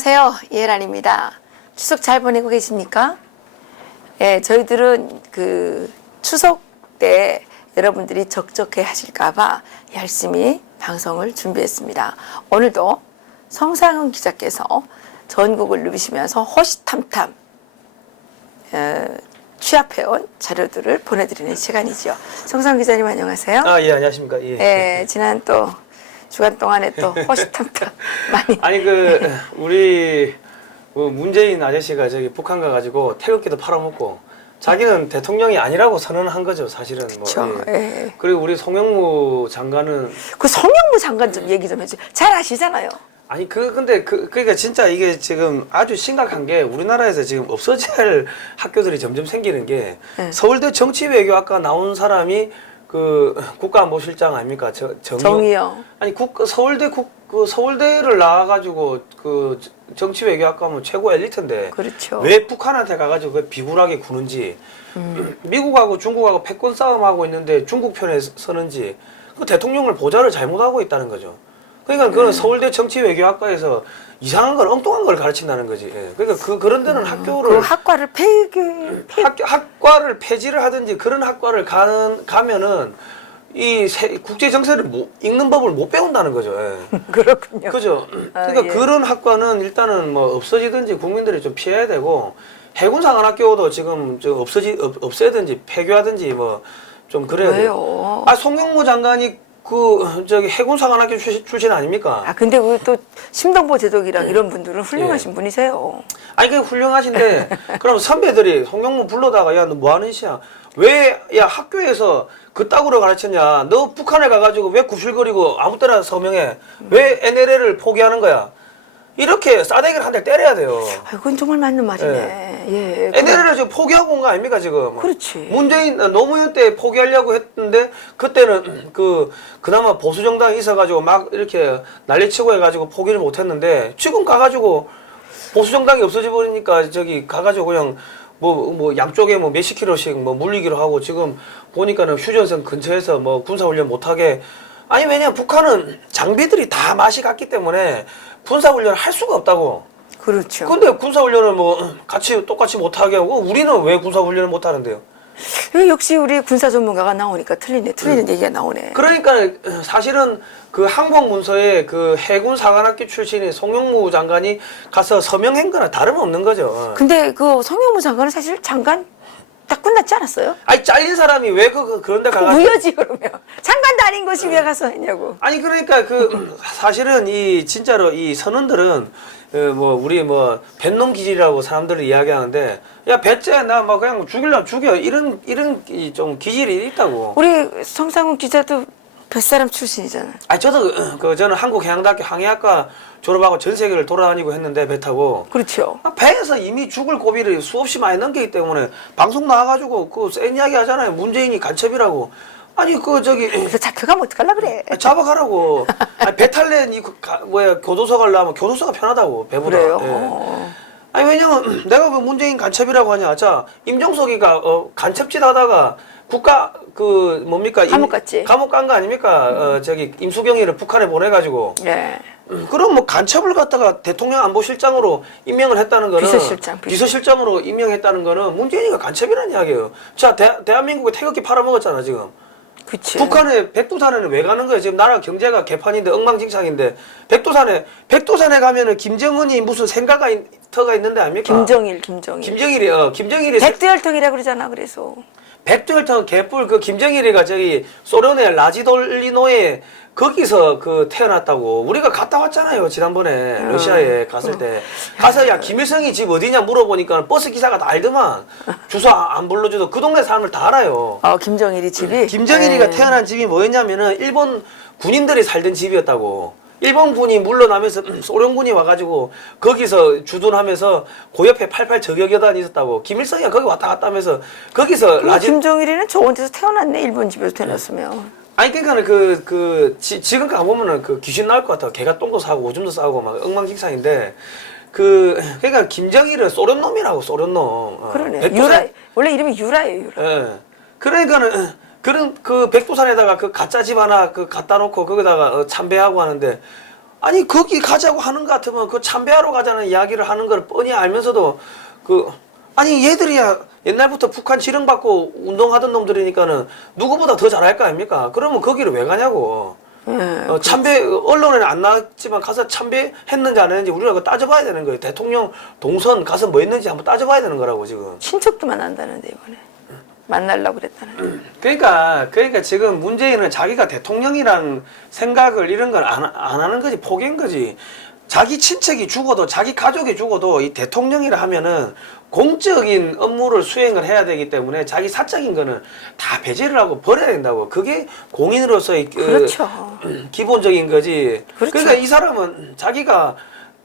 안녕하세요. 이혜란입니다. 추석 잘 보내고 계십니까? 예, 저희들은 그 추석 때 여러분들이 적적해 하실까봐 열심히 방송을 준비했습니다. 오늘도 성상훈 기자께서 전국을 누비시면서 호시탐탐 취합해온 자료들을 보내드리는 시간이죠. 성상훈 기자님 안녕하세요. 예, 안녕하십니까. 예. 예, 지난 또 주간 동안에 또 호시탐탐 많이. 아니, 우리 문재인 아저씨가 저기 북한 가가지고 태극기도 팔아먹고 자기는 대통령이 아니라고 선언한 거죠, 사실은. 그렇죠. 예. 그리고 우리 송영무 장관은 그 송영무 장관 좀 얘기 좀 해주세요. 잘 아시잖아요. 아니 그러니까 진짜 이게 지금 아주 심각한 게 우리나라에서 지금 없어져야 할 학교들이 점점 생기는 게 네. 서울대 정치외교학과 나온 사람이 그 국가안보실장 아닙니까? 정의영. 아니 서울대를 나와가지고 그 정치외교학과면 최고 엘리트인데 그렇죠. 왜 북한한테 가가지고 그 비굴하게 구는지 미국하고 중국하고 패권 싸움하고 있는데 중국 편에 서는지 그 대통령을 보좌를 잘못하고 있다는 거죠. 그러니까 그건 서울대 정치외교학과에서 이상한 걸 엉뚱한 걸 가르친다는 거지. 예. 그러니까 그런 데는 학교를 그 학과를 학과를 폐지를 하든지 그런 학과를 가면은 국제 정세를 읽는 법을 못 배운다는 거죠. 예. 그렇군요. 그죠. 그러니까 예. 그런 학과는 일단은 뭐 없어지든지 국민들이 좀 피해야 되고 해군사관학교도 지금 없애든지 폐교하든지 뭐 좀 그래야 돼요. 왜요? 송영무 장관이 해군사관학교 출신 아닙니까? 아 근데 그 또 심동보 제독이랑 이런 분들은 훌륭하신 분이세요. 아니 그 훌륭하신데 그럼 선배들이 송영무 불러다가 야 너 뭐 하는 짓이야? 왜 야 학교에서 그따구로 가르쳤냐? 너 북한에 가가지고 왜 구실거리고 아무 때나 서명해? 왜 NLL을 포기하는 거야? 이렇게 싸대기를 한 대 때려야 돼요. 아, 그건 정말 맞는 말이네. 예. NLL을 지금 포기하고 온 거 아닙니까 지금? 그렇지. 문재인 노무현 때 포기하려고 했는데 그때는 그나마 보수 정당이 있어가지고 막 이렇게 난리치고 해가지고 포기를 못했는데 지금 가가지고 보수 정당이 없어져 버리니까 저기 가가지고 그냥 뭐 양쪽에 뭐 몇십 킬로씩 뭐 물리기로 하고 지금 보니까는 휴전선 근처에서 뭐 군사훈련 못하게 아니 왜냐 북한은 장비들이 다 맛이 갔기 때문에 군사훈련을 할 수가 없다고. 그렇죠. 근데 군사훈련을 뭐 똑같이 못하게 하고 우리는 왜 군사훈련을 못하는데요? 역시 우리 군사 전문가가 나오니까 틀리는 얘기가 나오네. 그러니까 사실은 그 항공문서에 그 해군 사관학교 출신인 송영무 장관이 가서 서명한 거나 다름없는 거죠. 근데 그 송영무 장관은 사실 장관 딱 끝났지 않았어요? 아니 잘린 사람이 왜 그런 데 가가지고 무효지 그러면. 장관도 아닌 것이 왜 가서 했냐고. 아니 그러니까 사실은 진짜로 이 선원들은 우리 뱃놈 기질이라고 사람들이 이야기하는데 야 배째 나 뭐 그냥 죽이려면 죽여 이런 좀 기질이 있다고. 우리 성상훈 기자도 뱃사람 출신이잖아요. 아니 저도 저는 한국해양대학교 항해학과 졸업하고 전 세계를 돌아다니고 했는데 배 타고. 그렇죠. 배에서 이미 죽을 고비를 수없이 많이 넘기기 때문에 방송 나와가지고 센 이야기 하잖아요. 문재인이 간첩이라고. 아니 그래서 잡혀가면 어떡하려 그래. 잡아가라고. 아니, 배 탈래 교도소 가려면 교도소가 편하다고 배보다. 그래요. 예. 아니 왜냐면 내가 왜 문재인 간첩이라고 하냐. 자 임종석이가 간첩짓 하다가 국가 감옥 갔지. 감옥 간 거 아닙니까? 임수경이를 북한에 보내가지고. 네. 그럼 뭐 간첩을 갖다가 대통령 안보실장으로 임명을 했다는 거는 비서실장으로 임명했다는 거는 문재인이가 간첩이라는 이야기예요. 자 대한민국에 태극기 팔아먹었잖아 지금. 그치. 북한에 백두산에는 왜 가는 거예요? 지금 나라 경제가 개판인데 엉망진창인데 백두산에 가면은 김정은이 무슨 생가가 있는데 아닙니까? 김정일이 백두혈통이라고 그러잖아. 그래서 백두혈통 개뿔 김정일이가 소련의 라지돌리노에 거기서 태어났다고 우리가 갔다 왔잖아요 지난번에 러시아에 갔을 때 가서 야 김일성이 집 어디냐 물어보니까 버스 기사가 다 알더만 주소 안 불러줘도 그 동네 사람을 다 알아요. 김정일이 집이? 김정일이가 태어난 집이 뭐였냐면은 일본 군인들이 살던 집이었다고. 일본군이 물러나면서 소련군이 와가지고 거기서 주둔하면서 그 옆에 88 저격여단이 있었다고. 김일성이가 거기 왔다 갔다 하면서 거기서 김정일이는 좋은 데서 태어났네. 일본 집에서 태어났으면. 아니 그러니까는 지금 가보면은 귀신 나올 것 같아. 개가 똥도 싸고 오줌도 싸고 막 엉망진창인데 그러니까 김정일은 소련 놈이라고 소련 놈. 그러네. 원래 이름이 유라예요. 유라. 예. 그러니까는 백두산에다가 가짜 집 하나 갖다 놓고 거기다가 참배하고 하는데 아니 거기 가자고 하는 것 같으면 그 참배하러 가자는 이야기를 하는 걸 뻔히 알면서도 그 아니 얘들이야 옛날부터 북한 지령받고 운동하던 놈들이니까는 누구보다 더 잘할 거 아닙니까? 그러면 거기를 왜 가냐고. 참배 언론에는 안 나왔지만 가서 참배했는지 안 했는지 우리가 그거 따져봐야 되는 거예요. 대통령 동선 가서 뭐 했는지 한번 따져봐야 되는 거라고 지금. 친척도 만난다는데 이번에 만나려고 그랬다는. 그러니까 지금 문재인은 자기가 대통령이란 생각을 이런 걸 안 하는 거지, 포기한 거지. 자기 친척이 죽어도 자기 가족이 죽어도 이 대통령이라 하면은 공적인 업무를 수행을 해야 되기 때문에 자기 사적인 거는 다 배제를 하고 버려야 된다고. 그게 공인으로서의 그렇죠. 기본적인 거지. 그렇죠. 그러니까 이 사람은 자기가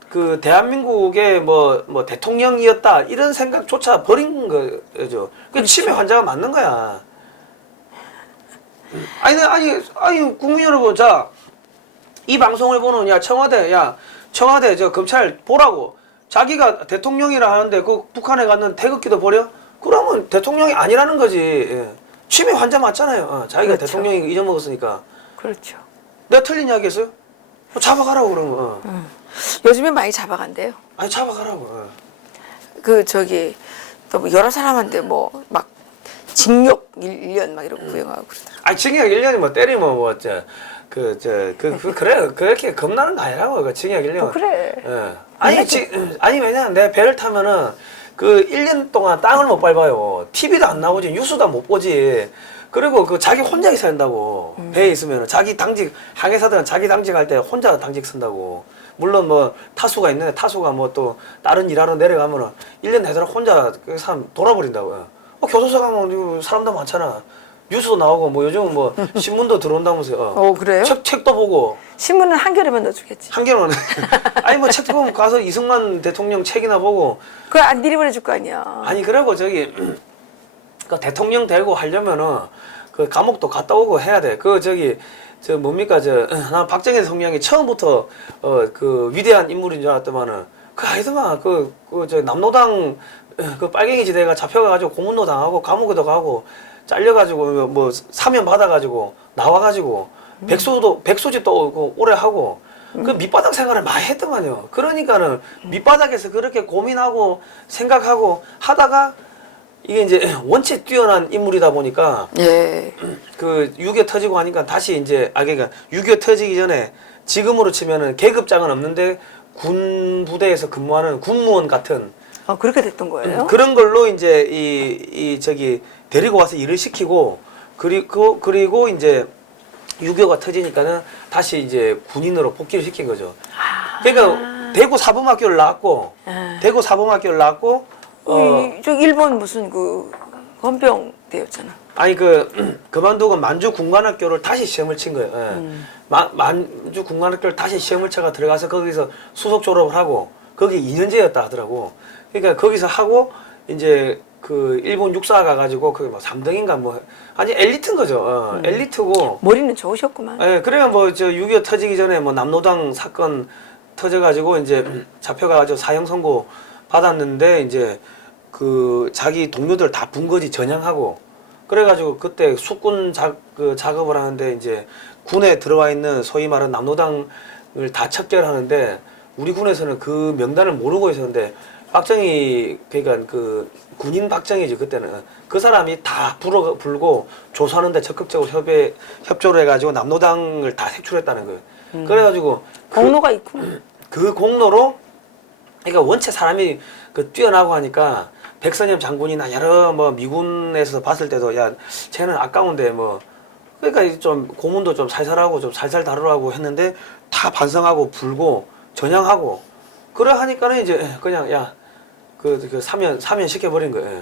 그 대한민국의 뭐 대통령이었다 이런 생각조차 버린 거죠. 그 그렇죠. 치매 환자가 맞는 거야. 아니 국민 여러분, 자 이 방송을 보는 청와대 저 검찰 보라고. 자기가 대통령이라 하는데 그 북한에 갔는 태극기도 버려? 그러면 대통령이 아니라는 거지. 예. 치매 환자 맞잖아요. 자기가 그렇죠. 대통령이 잊어먹었으니까. 그렇죠. 내가 틀린 이야기 했어요? 잡아가라고 그러면. 요즘에 많이 잡아간대요. 아니 잡아가라고. 그 저기 또 뭐 여러 사람한테 뭐 막 징역 1년 막 이러고 구형하고 그러더라고. 아니 징역 1년이 뭐 때리면 그래 그렇게 겁나는 거 아니라고. 그 징역 1년. 그래. 예. 아니 왜냐면 내 배를 타면은 그 1년 동안 땅을 못 밟아요. TV도 안 나오지, 뉴스도 못 보지. 그리고 그 자기 혼자 있어야 한다고. 배에 있으면은 자기 당직, 항해사들은 자기 당직할 때 혼자 당직 쓴다고. 물론 뭐 타수가 있는데 타수가 뭐 또 다른 일하러 내려가면은 1년 내도록 혼자 그 사람 돌아버린다고요. 교도소 가면 사람도 많잖아. 뉴스도 나오고 뭐 요즘은 뭐 신문도 들어온다면서요. 그래요? 책도 보고. 신문은 한겨레만 넣어주겠지. 한겨레는 아니 뭐 책 보면 가서 이승만 대통령 책이나 보고. 그거 안 들이버려줄 거 아니야. 아니 그러고 저기 그 대통령 되고 하려면은 그 감옥도 갔다 오고 해야 돼. 저 뭡니까 난 박정희 대통령이 처음부터 그 위대한 인물인 줄 알았더만은 그 아니더만 저 남로당 그 빨갱이 지대가 잡혀가지고 고문도 당하고 감옥에도 가고 잘려가지고 뭐 사면 받아가지고 나와가지고 백소지 또 오래 하고 그 밑바닥 생활을 많이 했더만요. 그러니까는 밑바닥에서 그렇게 고민하고 생각하고 하다가 이게 이제 원체 뛰어난 인물이다 보니까 예. 그 6.25 터지고 하니까 다시 이제 그러니까 6.25 터지기 전에 지금으로 치면은 계급장은 없는데 군 부대에서 근무하는 군무원 같은 그렇게 됐던 거예요? 그런 걸로 이제 저기 데리고 와서 일을 시키고 그리고 이제 6.25가 터지니까는 다시 이제 군인으로 복귀를 시킨 거죠. 그러니까 대구 사범학교를 나왔고 대구 사범학교를 나왔고 저 일본 무슨 그 헌병대였잖아. 아니 그만두고 만주 군관학교를 다시 시험을 친 거예요. 예. 만주 군관학교를 다시 시험을 쳐가 들어가서 거기서 수석 졸업을 하고 거기 2년제였다 하더라고. 그러니까 거기서 하고 이제 그 일본 육사 가가지고 그 뭐 3등인가 뭐 아니 엘리트인 거죠. 엘리트고 머리는 좋으셨구만. 예, 그러면 뭐 6.25 터지기 전에 뭐 남로당 사건 터져가지고 이제 잡혀가지고 사형 선고 받았는데 이제 그 자기 동료들 다 분거지 전향하고 그래가지고 그때 숙군 작업을 하는데 이제 군에 들어와 있는 소위 말하는 남로당을 다 척결하는데 우리 군에서는 그 명단을 모르고 있었는데 박정희 그러니까 그 군인 박정희지 그때는 그 사람이 다 불고 조사하는데 적극적으로 협조를 해가지고 남로당을 다 색출했다는 거예요. 그래가지고 공로가 있구만. 그 공로로 그러니까 원체 사람이 뛰어나고 하니까 백선엽 장군이나 여러 뭐 미군에서 봤을 때도 야 쟤는 아까운데 뭐 그러니까 좀 고문도 좀 살살하고 좀 살살 다루라고 했는데 다 반성하고 불고 전향하고 그래 하니까는 이제 그냥 야 사면 시켜버린 거예요.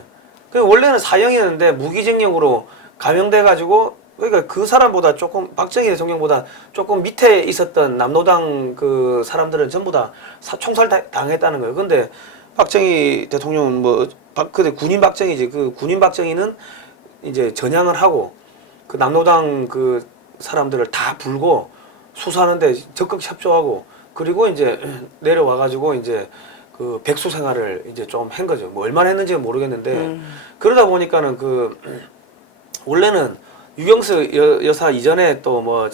그 원래는 사형이었는데 무기징역으로 감형돼 가지고 그러니까 그 사람보다 조금 박정희 대통령보다 조금 밑에 있었던 남로당 그 사람들은 전부 다 총살 당했다는 거예요. 근데 박정희 대통령은 근데 군인 박정희지. 그 군인 박정희는 이제 전향을 하고 그 남로당 그 사람들을 다 불고 수사하는데 적극 협조하고 그리고 이제 내려와가지고 이제 그 백수 생활을 이제 좀 한 거죠. 뭐 얼마나 했는지는 모르겠는데 그러다 보니까는 원래는 유경수 여사 이전에 또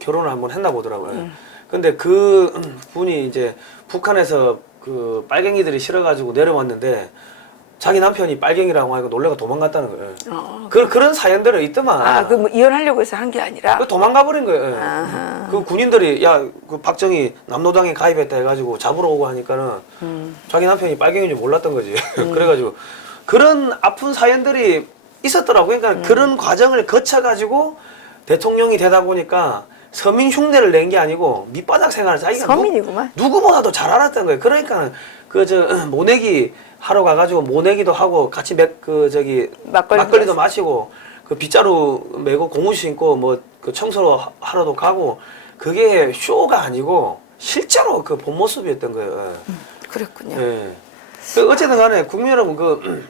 결혼을 한번 했나 보더라고요. 근데 그 분이 이제 북한에서 그 빨갱이들이 싫어가지고 내려왔는데 자기 남편이 빨갱이라고 하니까 놀래가 도망갔다는 거예요. 그런 사연들은 있더만. 그 뭐 이혼하려고 해서 한 게 아니라. 그 도망가 버린 거예요. 아하. 그 군인들이 야, 그 박정희 남노당에 가입했다 해가지고 잡으러 오고 하니까는 자기 남편이 빨갱이인 줄 몰랐던 거지. 그래가지고 그런 아픈 사연들이 있었더라고요. 그러니까 그런 과정을 거쳐가지고 대통령이 되다 보니까 서민 흉내를 낸 게 아니고 밑바닥 생활을 자기가 서민이구만. 누구보다도 잘 알았던 거예요. 그러니까 모내기 하러 가가지고 모내기도 하고 같이 막걸리도 마시고 그 빗자루 메고 고무 신고 뭐 그 청소로 하러도 가고 그게 쇼가 아니고 실제로 그 본 모습이었던 거예요. 그랬군요. 예. 그 어쨌든 간에 국민 여러분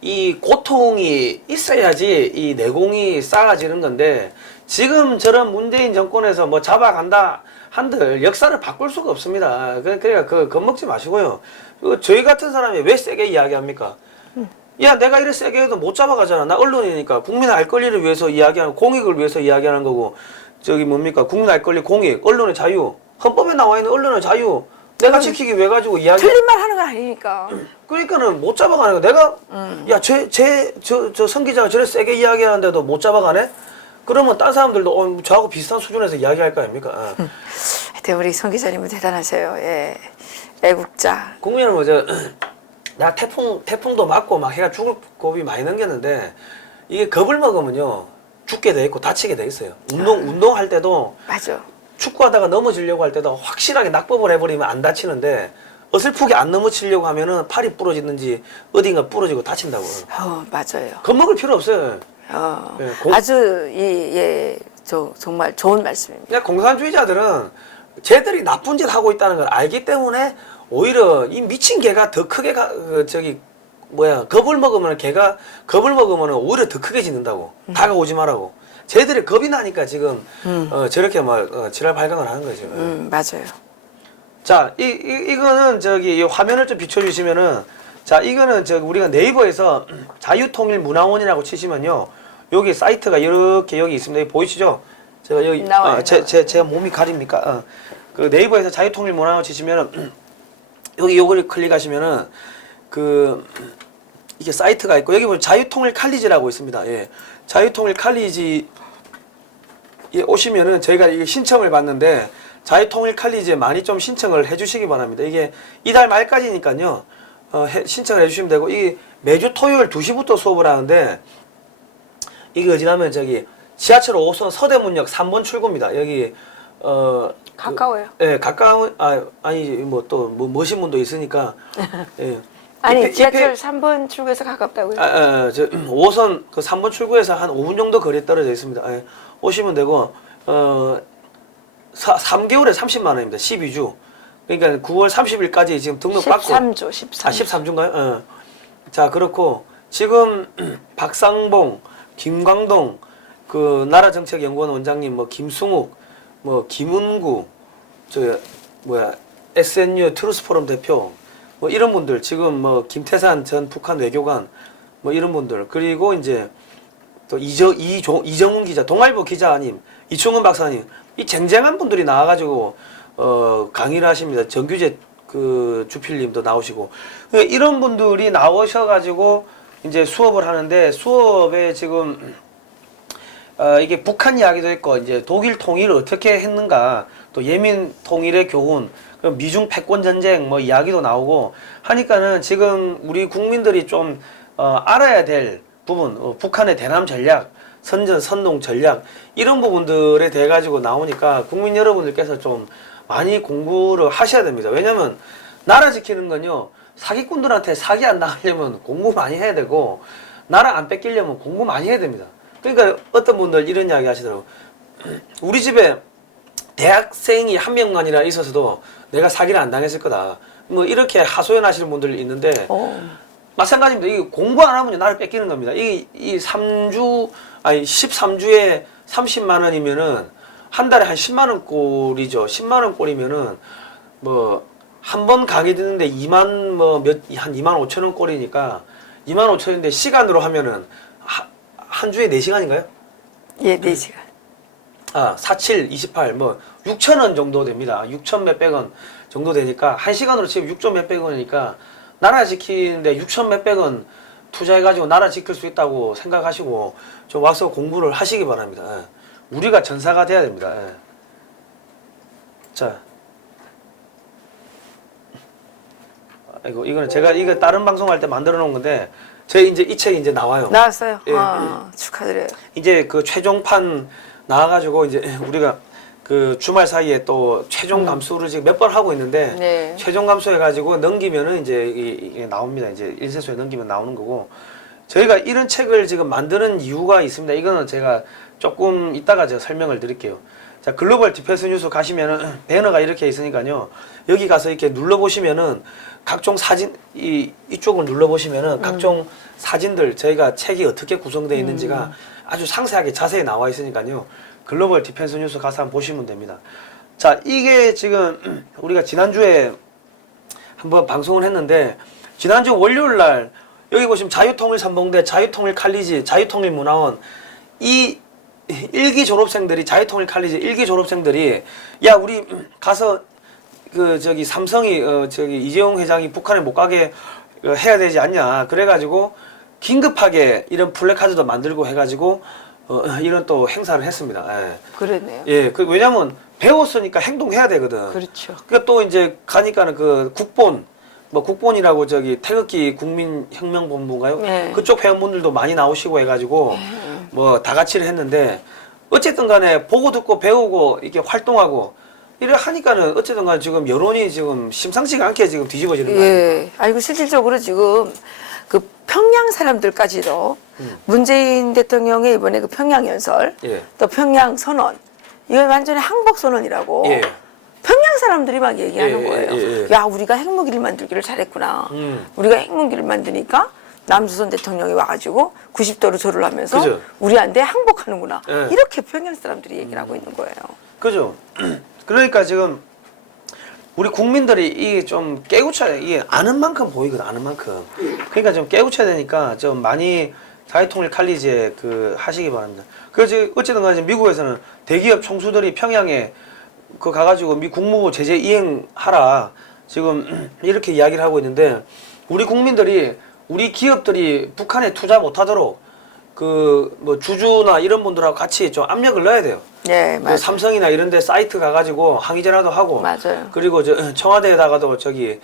이 고통이 있어야지 이 내공이 쌓아지는 건데 지금 저런 문재인 정권에서 뭐 잡아간다 한들 역사를 바꿀 수가 없습니다. 그러니까 겁먹지 마시고요. 저희 같은 사람이 왜 세게 이야기합니까? 야, 내가 이래 세게 해도 못 잡아가잖아. 나 언론이니까 국민 알 권리를 위해서 이야기하는 공익을 위해서 이야기하는 거고 뭡니까? 국민 알 권리 공익, 언론의 자유, 헌법에 나와 있는 언론의 자유 내가 지키기 위해 가지고 이야기. 틀린 말 하는 거 아니니까. 그러니까는 못 잡아가는 거. 내가 야, 저 성 기자가 저래 세게 이야기하는데도 못 잡아가네? 그러면 딴 사람들도 저하고 비슷한 수준에서 이야기할 거 아닙니까? 하여튼 우리 송 기자님은 대단하세요. 예. 애국자. 국민 여러분, 나 태풍도 맞고 막 해가 죽을 고비 많이 넘겼는데 이게 겁을 먹으면요 죽게 돼 있고 다치게 돼 있어요. 운동할 때도 맞아. 축구하다가 넘어지려고 할 때도 확실하게 낙법을 해버리면 안 다치는데 어설프게 안 넘어지려고 하면은 팔이 부러지는지 어딘가 부러지고 다친다고. 맞아요. 겁먹을 필요 없어요. 네, 아주 정말 좋은 말씀입니다. 그냥 공산주의자들은 쟤들이 나쁜 짓 하고 있다는 걸 알기 때문에 오히려 이 미친 개가 더 크게 겁을 먹으면 오히려 더 크게 짓는다고. 다가오지 말라고. 쟤들이 겁이 나니까 지금 저렇게 지랄 발광을 하는 거죠. 맞아요. 자, 이거는 이 화면을 좀 비춰주시면은, 자, 이거는 우리가 네이버에서 자유통일문화원이라고 치시면요, 여기 사이트가 이렇게 여기 있습니다. 여기 보이시죠? 제가 여기 나와요. 제 몸이 가립니까? 그 네이버에서 자유통일문화원 치시면은 요거를 클릭하시면은 이게 사이트가 있고 여기 보면 자유통일 칼리지라고 있습니다. 예. 자유통일 칼리지에 오시면은 저희가 이게 신청을 받는데 자유통일 칼리지에 많이 좀 신청을 해주시기 바랍니다. 이게 이달 말까지니까요. 신청을 해주시면 되고 이 매주 토요일 2시부터 수업을 하는데 이게 어디냐면 지하철 5호선 서대문역 3번 출구입니다. 여기 가까워요. 예, 가까운 아니 머신 분도 있으니까 예. 아니 지하철 3번 출구에서 가깝다고요? 5호선 그 3번 출구에서 한 5분 정도 거리에 떨어져 있습니다. 예, 오시면 되고 3개월에 30만 원입니다. 12주. 그러니까 9월 30일까지 지금 등록 받고 13주, 13주. 13주인가요? 자, 그렇고 지금 박상봉, 김광동 그 나라정책연구원 원장님 김승욱 김은구 SNU 트루스포럼 대표 이런 분들 지금 김태산 전 북한 외교관 이런 분들 그리고 이제 또 이정훈 기자 동아일보 기자님 이충훈 박사님 이 쟁쟁한 분들이 나와가지고 강의를 하십니다. 정규재 그 주필님도 나오시고 이런 분들이 나오셔가지고 이제 수업을 하는데 수업에 지금 이게 북한 이야기도 있고 이제 독일 통일을 어떻게 했는가 또 예민 통일의 교훈 미중 패권 전쟁 이야기도 나오고 하니까는 지금 우리 국민들이 좀 알아야 될 부분 북한의 대남 전략 선전 선동 전략 이런 부분들에 대해 가지고 나오니까 국민 여러분들께서 좀 많이 공부를 하셔야 됩니다. 왜냐면 나라 지키는 건요 사기꾼들한테 사기 안 당하려면 공부 많이 해야 되고 나라 안 뺏기려면 공부 많이 해야 됩니다. 그러니까 어떤 분들 이런 이야기 하시더라고요. 우리 집에 대학생이 한 명만이라 있어서도 내가 사기를 안 당했을 거다. 이렇게 하소연하시는 분들이 있는데 마찬가지입니다. 이 공부 안 하면 나를 뺏기는 겁니다. 이 13주에 30만 원이면은 한 달에 한 10만 원 꼴이죠. 10만 원 꼴이면은 한 번 강의 듣는데 한 2만 5천 원 꼴이니까 2만 5천 원인데 시간으로 하면은 한 주에 4시간인가요? 예, 4시간. 47, 28, 뭐 6천 원 정도 됩니다. 6천 몇백 원 정도 되니까 1시간으로 치면 6조 몇백 원이니까 나라 지키는데 6천 몇백 원 투자해가지고 나라 지킬 수 있다고 생각하시고 좀 와서 공부를 하시기 바랍니다. 예. 우리가 전사가 돼야 됩니다. 예. 자, 아이고 이거는 제가 이거 다른 방송할 때 만들어 놓은 건데 제 이제 이 책이 이제 나와요. 나왔어요. 예. 축하드려요. 이제 그 최종판 나와가지고 이제 우리가 그 주말 사이에 또 최종 감수를 지금 몇 번 하고 있는데 네. 최종 감수해가지고 넘기면은 이제 이게 나옵니다. 이제 인쇄소에 넘기면 나오는 거고 저희가 이런 책을 지금 만드는 이유가 있습니다. 이거는 제가 조금 이따가 제가 설명을 드릴게요. 자, 글로벌 디펜스 뉴스 가시면은 배너가 이렇게 있으니까요. 여기 가서 이렇게 눌러보시면은 각종 사진 이쪽을 눌러보시면은 각종 사진들 저희가 책이 어떻게 구성되어 있는지가 아주 상세하게 자세히 나와 있으니까요. 글로벌 디펜스 뉴스 가서 한번 보시면 됩니다. 자, 이게 지금 우리가 지난주에 한번 방송을 했는데 지난주 월요일 날 여기 보시면 자유통일선봉대, 자유통일칼리지, 자유통일문화원 이 1기 졸업생들이 자유통일 칼리지 1기 졸업생들이 야 우리 가서 그 저기 삼성이 저기 이재용 회장이 북한에 못 가게 해야 되지 않냐 그래가지고 긴급하게 이런 플래카드도 만들고 해가지고 이런 또 행사를 했습니다. 예. 그러네요. 예, 그 왜냐면 배웠으니까 행동해야 되거든. 그렇죠. 그러니까 또 이제 가니까는 그 국본 뭐 국본이라고 저기 태극기 국민혁명본부인가요? 네. 그쪽 회원분들도 많이 나오시고 해가지고 뭐 다 같이를 했는데 어쨌든 간에 보고 듣고 배우고 이렇게 활동하고 이래 하니까는 어쨌든 간에 지금 여론이 지금 심상치가 않게 지금 뒤집어지는 거예요. 예. 아이고 실질적으로 지금 그 평양 사람들까지도 문재인 대통령의 이번에 그 평양 연설, 예. 또 평양 선언, 이건 완전히 항복 선언이라고. 예. 평양 사람들이 막 얘기하는 예, 거예요. 예, 예. 야, 우리가 핵무기를 만들기를 잘했구나. 우리가 핵무기를 만드니까 남조선 대통령이 와가지고 90도로 절을 하면서 그죠. 우리한테 항복하는구나. 예. 이렇게 평양 사람들이 얘기를 하고 있는 거예요. 그죠? 그러니까 지금 우리 국민들이 이게 좀 깨우쳐야 이게 아는 만큼 보이거든, 아는 만큼. 그러니까 좀 깨우쳐야 되니까 좀 많이 자유통일 칼리지에 그 하시기 바랍니다. 그래서 어쨌든 간에 미국에서는 대기업 총수들이 평양에 그 가가지고 미 국무부 제재 이행하라 지금 이렇게 이야기를 하고 있는데 우리 국민들이 우리 기업들이 북한에 투자 못하도록 그 뭐 주주나 이런 분들하고 같이 좀 압력을 넣어야 돼요. 네, 그 맞아요. 삼성이나 이런 데 사이트 가가지고 항의전화도 하고 맞아요. 그리고 저 청와대에다가도 저기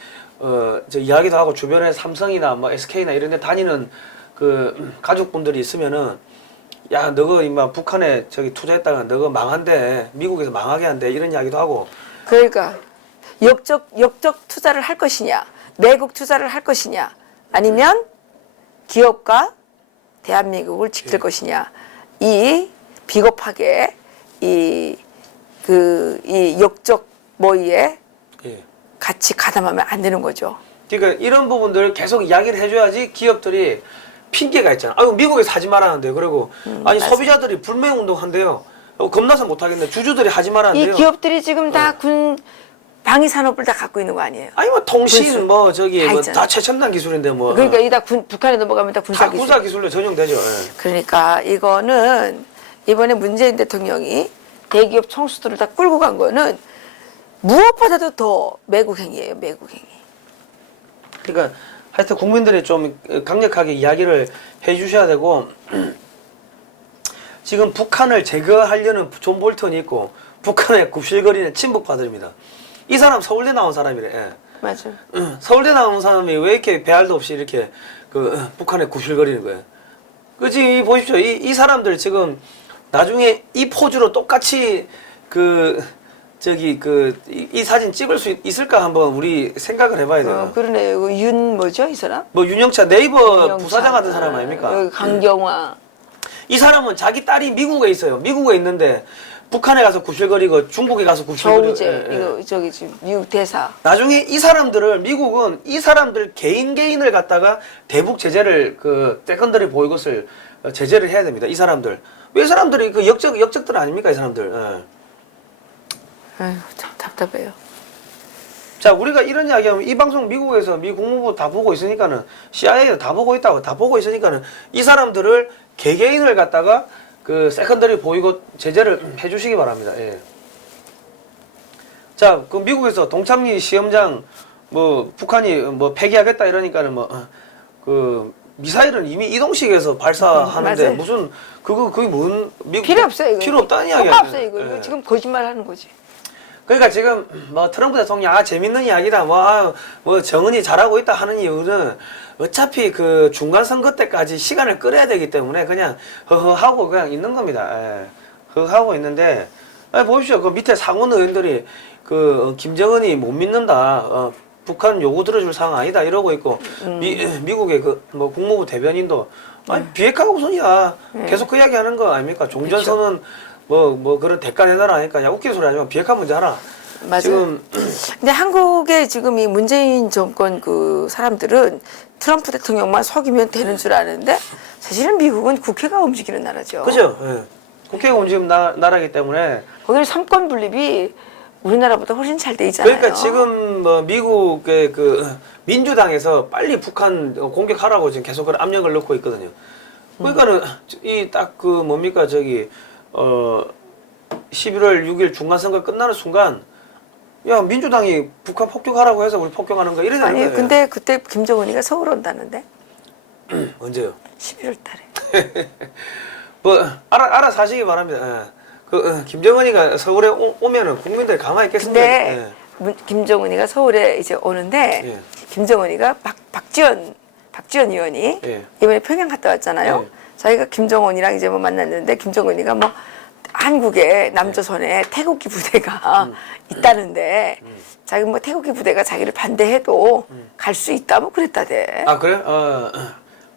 저 이야기도 하고 주변에 삼성이나 뭐 SK나 이런 데 다니는 그 가족분들이 있으면은 야 너가 임마 북한에 저기 투자했다가 너가 망한대 미국에서 망하게 한대 이런 이야기도 하고 그러니까 역적 투자를 할 것이냐, 내국 투자를 할 것이냐, 아니면 기업과 대한민국을 지킬 것이냐, 이 비겁하게 이 역적 모의에 예. 같이 가담하면 안 되는 거죠. 그러니까 이런 부분들 계속 이야기를 해줘야지 기업들이 핑계가 있잖아. 아유 미국에서 하지 말라는데 그리고 아니 맞아요. 소비자들이 불매 운동한대요. 겁나서 못 하겠네. 주주들이 하지 말라는데요. 이 기업들이 지금 다 군 방위 산업을 다 갖고 있는 거 아니에요? 아니 뭐 통신 군수. 뭐 저기 다 뭐 있잖아. 다 최첨단 기술인데 뭐 그러니까 이 다 북한에 넘어가면 다 다 군사 기술. 군사 기술로 전용되죠. 예. 그러니까 이거는 이번에 문재인 대통령이 대기업 총수들을 다 끌고 간 거는 무엇보다도 더 매국행위예요, 매국행위. 그러니까 하여튼 국민들이 좀 강력하게 이야기를 해주셔야 되고 지금 북한을 제거하려는 존 볼턴이 있고 북한에 굽실거리는 친북파들입니다. 이 사람 서울대 나온 사람이래. 예. 맞아. 서울대 나온 사람이 왜 이렇게 배알도 없이 이렇게 그 북한에 굽실거리는 거예요. 그지 보십시오. 이 사람들 지금 나중에 이 포즈로 똑같이 그 저기 이 사진 찍을 수 있을까 한번 우리 생각을 해봐야 돼요. 그러네요. 윤 뭐죠 이 사람? 뭐 윤영차 네이버 윤영차. 부사장 같은 사람 아닙니까? 여기 강경화. 이 사람은 자기 딸이 미국에 있어요. 미국에 있는데 북한에 가서 굽실거리고 중국에 가서 굽실거리고. 저우제 예, 예. 이거 저기 지금 미국 대사. 나중에 이 사람들을 미국은 이 사람들 개인을 갖다가 대북 제재를 그 세컨더리 보이콧을 제재를 해야 됩니다. 이 사람들 왜 사람들이 그 역적들 아닙니까 이 사람들. 예. 아휴 참 답답해요. 자 우리가 이런 이야기하면 이 방송 미국에서 미 국무부 다 보고 있으니까는 CIA도 다 보고 있다고 다 보고 있으니까는 이 사람들을 개개인을 갖다가 그 세컨더리 보이콧 제재를 해주시기 바랍니다. 예. 자, 그 미국에서 동창리 시험장 뭐 북한이 뭐 폐기하겠다 이러니까는 뭐 그 미사일은 이미 이동식에서 발사하는데 맞아요. 무슨 그게 뭔 미국 필요 없어요. 이거. 필요 없다는 이야기야. 효과 없어요. 이거. 예. 이거 지금 거짓말하는 거지. 그러니까 지금 뭐 트럼프 대통령 재밌는 이야기다 뭐 정은이 잘하고 있다 하는 이유는 어차피 그 중간 선거 때까지 시간을 끌어야 되기 때문에 그냥 허허하고 그냥 있는 겁니다. 예. 허허하고 있는데 보십시오. 그 밑에 상원 의원들이 그 김정은이 못 믿는다. 북한 요구 들어줄 상황 아니다 이러고 있고 미국의 그 뭐 국무부 대변인도 아니 비핵화가 우선이야. 계속 그 이야기 하는 거 아닙니까? 종전선언 뭐 그런 대가 내놔라 하니까 야 웃기는 소리 하지만 비핵화 문제 하라. 맞아요. 지금 근데 한국의 지금 이 문재인 정권 그 사람들은 트럼프 대통령만 속이면 되는 줄 아는데 사실은 미국은 국회가 움직이는 나라죠. 그죠? 예. 국회가 움직이는 나라이기 때문에 거기는 삼권 분립이 우리나라보다 훨씬 잘 돼 있잖아요. 그러니까 지금 뭐 미국의 그 민주당에서 빨리 북한 공격하라고 지금 계속 그런 압력을 넣고 있거든요. 그러니까는 이 딱 그 뭡니까 저기 11월 6일 중간선거 끝나는 순간 야 민주당이 북한 폭격하라고 해서 우리 폭격하는 거 이래 되는 아니 거예요. 근데 그때 김정은이가 서울 온다는데 언제요? 11월 달에. 뭐 알아서 하시기 바랍니다. 예. 김정은이가 서울에 오면은 국민들이 가만히 있겠습니다. 근데 김정은이가 서울에 이제 오는데 예. 김정은이가 박지원 의원이 예. 이번에 평양 갔다 왔잖아요. 예. 자기가 김정은이랑 이제 뭐 만났는데 김정은이가 뭐 한국에 남조선에 태극기 부대가 있다는데 자기 뭐 태극기 부대가 자기를 반대해도 갈 수 있다 뭐 그랬다대. 아 그래?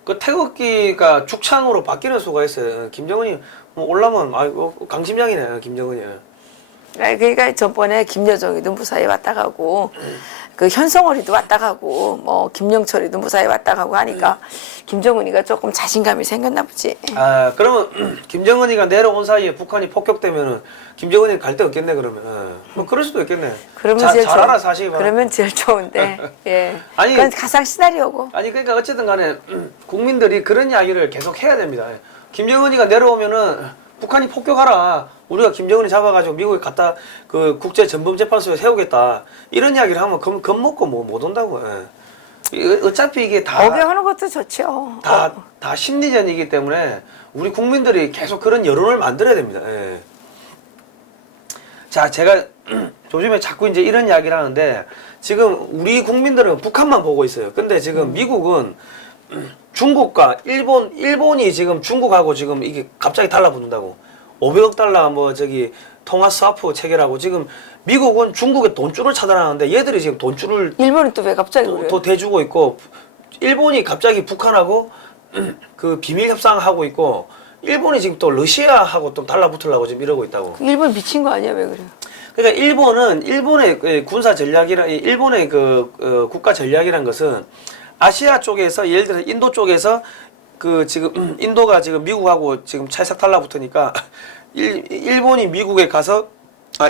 그 태극기가 죽창으로 바뀌는 수가 있어요. 김정은이 뭐 올라면 아이고 강심장이네 김정은이. 그러니까 전번에 김여정이도 무사히 왔다 가고 그 현성월이도 왔다 가고 뭐 김영철이도 무사히 왔다 가고 하니까 김정은이가 조금 자신감이 생겼나 보지. 아 그러면 김정은이가 내려온 사이에 북한이 폭격되면은 김정은이 갈 데 없겠네 그러면. 뭐 그럴 수도 있겠네. 그러면 잘 알아서 하시기 바랍니다. 그러면 제일 좋은데. 예. 아니, 그건 가상 시나리오고. 아니 그러니까 어쨌든 간에 국민들이 그런 이야기를 계속 해야 됩니다. 김정은이가 내려오면은 북한이 폭격하라. 우리가 김정은이 잡아가지고 미국에 갖다 그 국제 전범재판소에 세우겠다. 이런 이야기를 하면 겁먹고 뭐 못 온다고. 예. 어차피 이게 다 어겨하는 것도 좋죠. 다 심리전이기 때문에 우리 국민들이 계속 그런 여론을 만들어야 됩니다. 예. 자, 제가 요즘에 자꾸 이제 이런 이야기를 하는데 지금 우리 국민들은 북한만 보고 있어요. 근데 지금 미국은 중국과 일본이 지금 중국하고 지금 이게 갑자기 달라붙는다고. 500억 달러 뭐 저기 통화 스와프 체결하고 지금 미국은 중국의 돈줄을 차단하는데 얘들이 지금 돈줄을 일본이 또 왜 갑자기 그래요? 더 대주고 있고 일본이 갑자기 북한하고 그 비밀 협상하고 있고 일본이 지금 또 러시아하고 또 달라붙으려고 지금 이러고 있다고. 일본 미친 거 아니야 왜 그래요? 그러니까 일본은 일본의 그 군사 전략이랑 일본의 그 국가 전략이란 것은 아시아 쪽에서 예를 들어 인도 쪽에서 그 지금 인도가 지금 미국하고 지금 찰싹 달라붙으니까 일본이 미국에 가서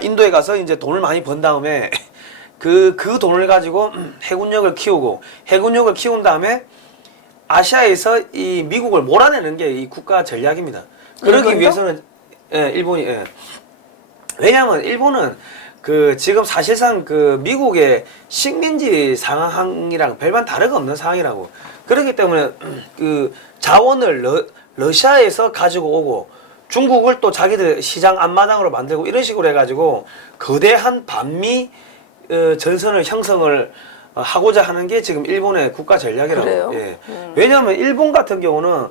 인도에 가서 이제 돈을 많이 번 다음에 그 돈을 가지고 해군력을 키운 다음에 아시아에서 이 미국을 몰아내는 게 이 국가 전략입니다. 그러기 일본도? 위해서는 일본이 왜냐하면 일본은 그 지금 사실상 그 미국의 식민지 상황이랑 별반 다르가 없는 상황이라고. 그렇기 때문에 그 자원을 러시아에서 가지고 오고 중국을 또 자기들 시장 앞마당으로 만들고 이런 식으로 해가지고 거대한 반미 전선을 형성을 하고자 하는 게 지금 일본의 국가 전략이라고. 그래요? 예. 왜냐하면 일본 같은 경우는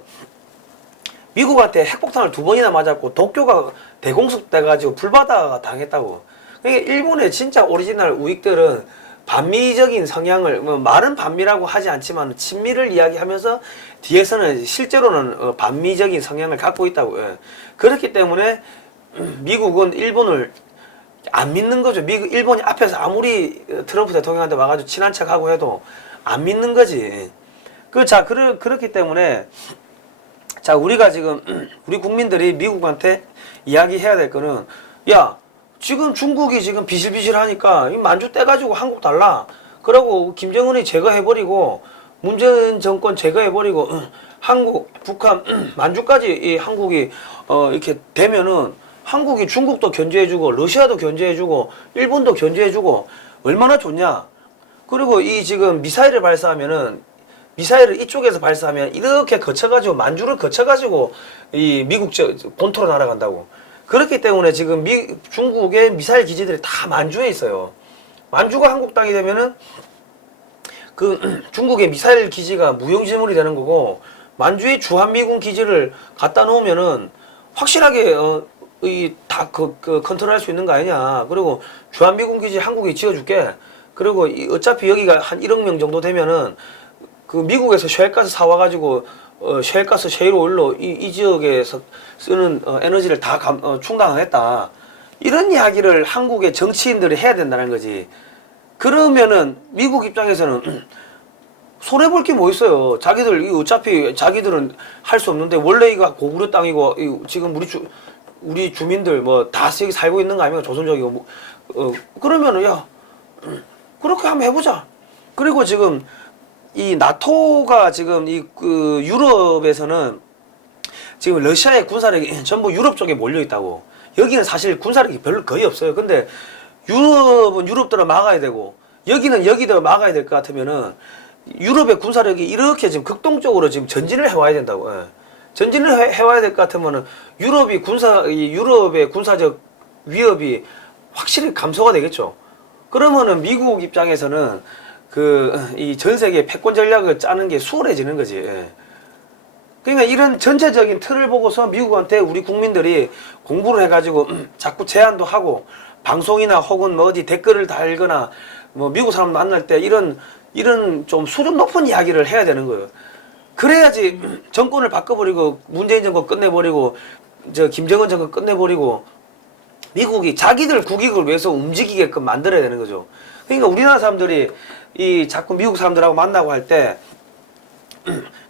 미국한테 핵폭탄을 2번이나 맞았고 도쿄가 대공습돼가지고 불바다가 당했다고. 그러니까 일본의 진짜 오리지널 우익들은 반미적인 성향을 말은 반미라고 하지 않지만 친미를 이야기하면서 뒤에서는 실제로는 반미적인 성향을 갖고 있다고. 예. 그렇기 때문에 미국은 일본을 안 믿는 거죠. 일본이 앞에서 아무리 트럼프 대통령한테 와가지고 친한 척하고 해도 안 믿는 거지. 그렇기 때문에 자 우리가 지금 우리 국민들이 미국한테 이야기해야 될 거는 야 지금 중국이 지금 비실비실하니까 이 만주 떼가지고 한국 달라. 그러고 김정은이 제거해버리고 문재인 정권 제거해버리고 한국, 북한, 만주까지 이 한국이 이렇게 되면은 한국이 중국도 견제해주고 러시아도 견제해주고 일본도 견제해주고 얼마나 좋냐. 그리고 이 지금 미사일을 발사하면은 미사일을 이쪽에서 발사하면 이렇게 거쳐가지고 만주를 거쳐가지고 이 미국 본토로 날아간다고. 그렇기 때문에 지금 중국의 미사일 기지들이 다 만주에 있어요. 만주가 한국 땅이 되면은 그 중국의 미사일 기지가 무용지물이 되는 거고 만주에 주한미군 기지를 갖다 놓으면은 확실하게 그 컨트롤할 수 있는 거 아니냐. 그리고 주한미군 기지 한국이 지어줄게. 그리고 어차피 여기가 한 1억 명 정도 되면은 그 미국에서 셰일가스 사와가지고 셰일가스 셰일 오일로 이 지역에서 쓰는 에너지를 다 충당하겠다. 이런 이야기를 한국의 정치인들이 해야 된다는 거지. 그러면은 미국 입장에서는 손해볼 게 뭐 있어요. 자기들 어차피 자기들은 할 수 없는데 원래 이거 고구려 땅이고 지금 우리 주민들 뭐 다 여기 살고 있는 거 아닙니까? 조선족이고 그러면은 야 그렇게 한번 해보자. 그리고 지금 이 나토가 지금 그 유럽에서는 지금 러시아의 군사력이 전부 유럽 쪽에 몰려 있다고. 여기는 사실 군사력이 별로 거의 없어요. 근데 유럽은 유럽대로 막아야 되고 여기는 여기대로 막아야 될 것 같으면은 유럽의 군사력이 이렇게 지금 극동적으로 지금 전진을 해와야 된다고. 예. 전진을 해와야 될 것 같으면은 유럽의 군사적 위협이 확실히 감소가 되겠죠. 그러면은 미국 입장에서는 이 전 세계 패권 전략을 짜는 게 수월해지는 거지. 예. 그러니까 이런 전체적인 틀을 보고서 미국한테 우리 국민들이 공부를 해가지고 자꾸 제안도 하고 방송이나 혹은 뭐 어디 댓글을 달거나 뭐 미국 사람 만날 때 이런 좀 수준 높은 이야기를 해야 되는 거예요. 그래야지 정권을 바꿔버리고 문재인 정권 끝내버리고 김정은 정권 끝내버리고 미국이 자기들 국익을 위해서 움직이게끔 만들어야 되는 거죠. 그러니까 우리나라 사람들이 자꾸 미국 사람들하고 만나고 할 때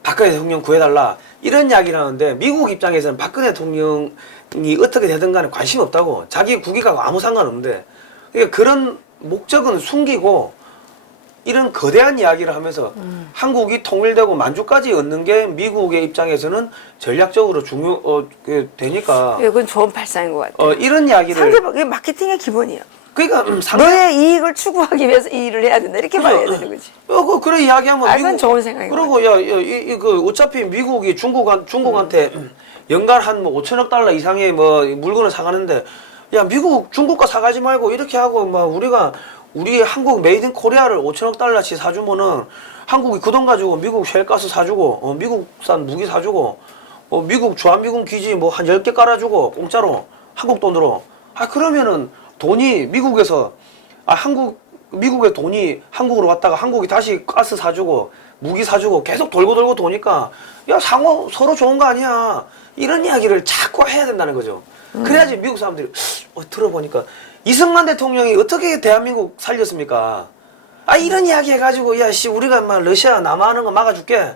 박근혜 대통령 구해달라 이런 이야기를 하는데 미국 입장에서는 박근혜 대통령이 어떻게 되든 간에 관심 없다고. 자기 국익하고 아무 상관없는데. 그러니까 그런 목적은 숨기고 이런 거대한 이야기를 하면서 한국이 통일되고 만주까지 얻는 게 미국의 입장에서는 전략적으로 되니까. 예, 그건 좋은 발상인 것 같아요. 이런 이야기를. 상대방의 마케팅의 기본이에요. 그러니까 너의 이익을 추구하기 위해서 이 일을 해야 된다. 이렇게 말해야 되는 거지. 그래 이야기하면 그건 좋은 생각인 것 그리고 그 어차피 미국이 중국한테 연간 한 뭐 5천억 달러 이상의 뭐 물건을 사가는데 야 미국 중국과 사가지 말고 이렇게 하고 막 우리 한국 메이드 인 코리아를 5천억 달러씩 사주면은 한국이 그 돈 가지고 미국 셰일가스 사주고 미국산 무기 사주고 미국 주한미군 기지 뭐 한 10개 깔아주고 공짜로 한국 돈으로 그러면은 돈이 미국에서 미국의 돈이 한국으로 왔다가 한국이 다시 가스 사주고 무기 사주고 계속 돌고 도니까 야 서로 좋은 거 아니야 이런 이야기를 자꾸 해야 된다는 거죠. 그래야지 미국 사람들이 들어보니까 이승만 대통령이 어떻게 대한민국 살렸습니까? 이런 이야기 해가지고 우리가 막 러시아 남하하는 거 막아줄게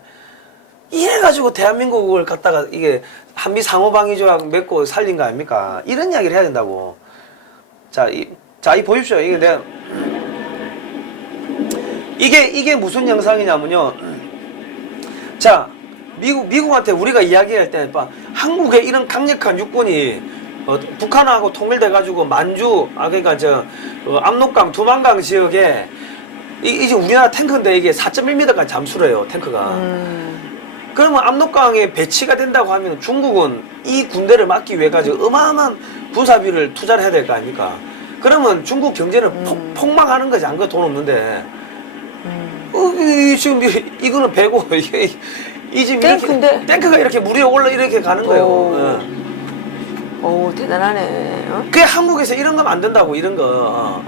이래가지고 대한민국을 갖다가 이게 한미 상호방위조약 맺고 살린 거 아닙니까? 이런 이야기를 해야 된다고. 이 보십시오. 이게 무슨 영상이냐면요. 자, 미국한테 우리가 이야기할 때, 한국의 이런 강력한 육군이, 북한하고 통일돼가지고 만주, 그러니까 압록강, 두만강 지역에, 이제 우리나라 탱크인데 이게 4.1m까지 잠수를 해요, 탱크가. 그러면 압록강에 배치가 된다고 하면 중국은 이 군대를 막기 위해 가지고 어마어마한 군사비를 투자를 해야 될 거 아닙니까? 그러면 중국 경제는 폭망하는 거지. 안 그래 돈 없는데. 지금 이거는 배고 지금 탱크인데? 탱크가 이렇게 물 위에 올라 이렇게 가는 거예요. 오 대단하네. 그게 한국에서 이런 거면 안 된다고 이런 거.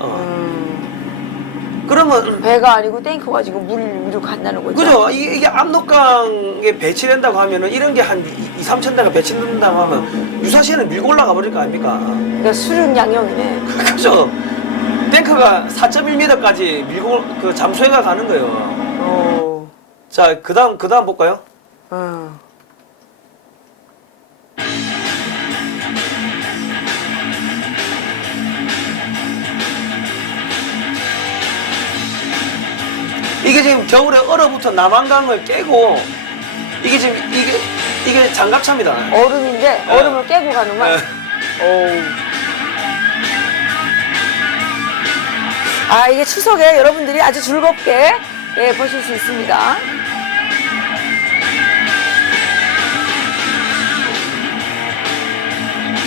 그러면 배가 아니고 탱크가 지금 물 위로 간다는 거죠. 그죠? 이게 압록강에 배치된다고 하면은 이런 게 한 2, 3천 대가 배치된다고 하면 유사시에는 밀고 올라가 버릴 거 아닙니까? 그러니까 수륙 양용이네. 그죠? 탱크가 4.1m까지 밀고 잠수해가 가는 거예요. 자, 그다음 볼까요? 이게 지금 겨울에 얼어붙은 남한강을 깨고 이게 지금 이게 장갑차입니다. 얼음인데 네. 얼음을 깨고 가는구만. 네. 어우. 아, 이게 추석에 여러분들이 아주 즐겁게 예, 보실 수 있습니다.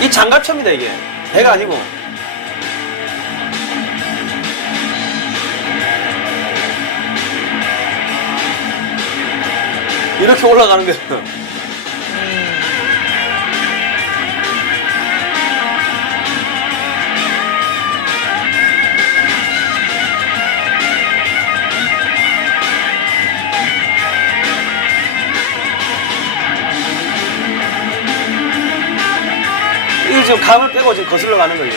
이 장갑차입니다 이게. 배가 아니고. 이렇게 올라가는 거예요. 이거 지금 감을 빼고 지금 거슬러 가는 거예요.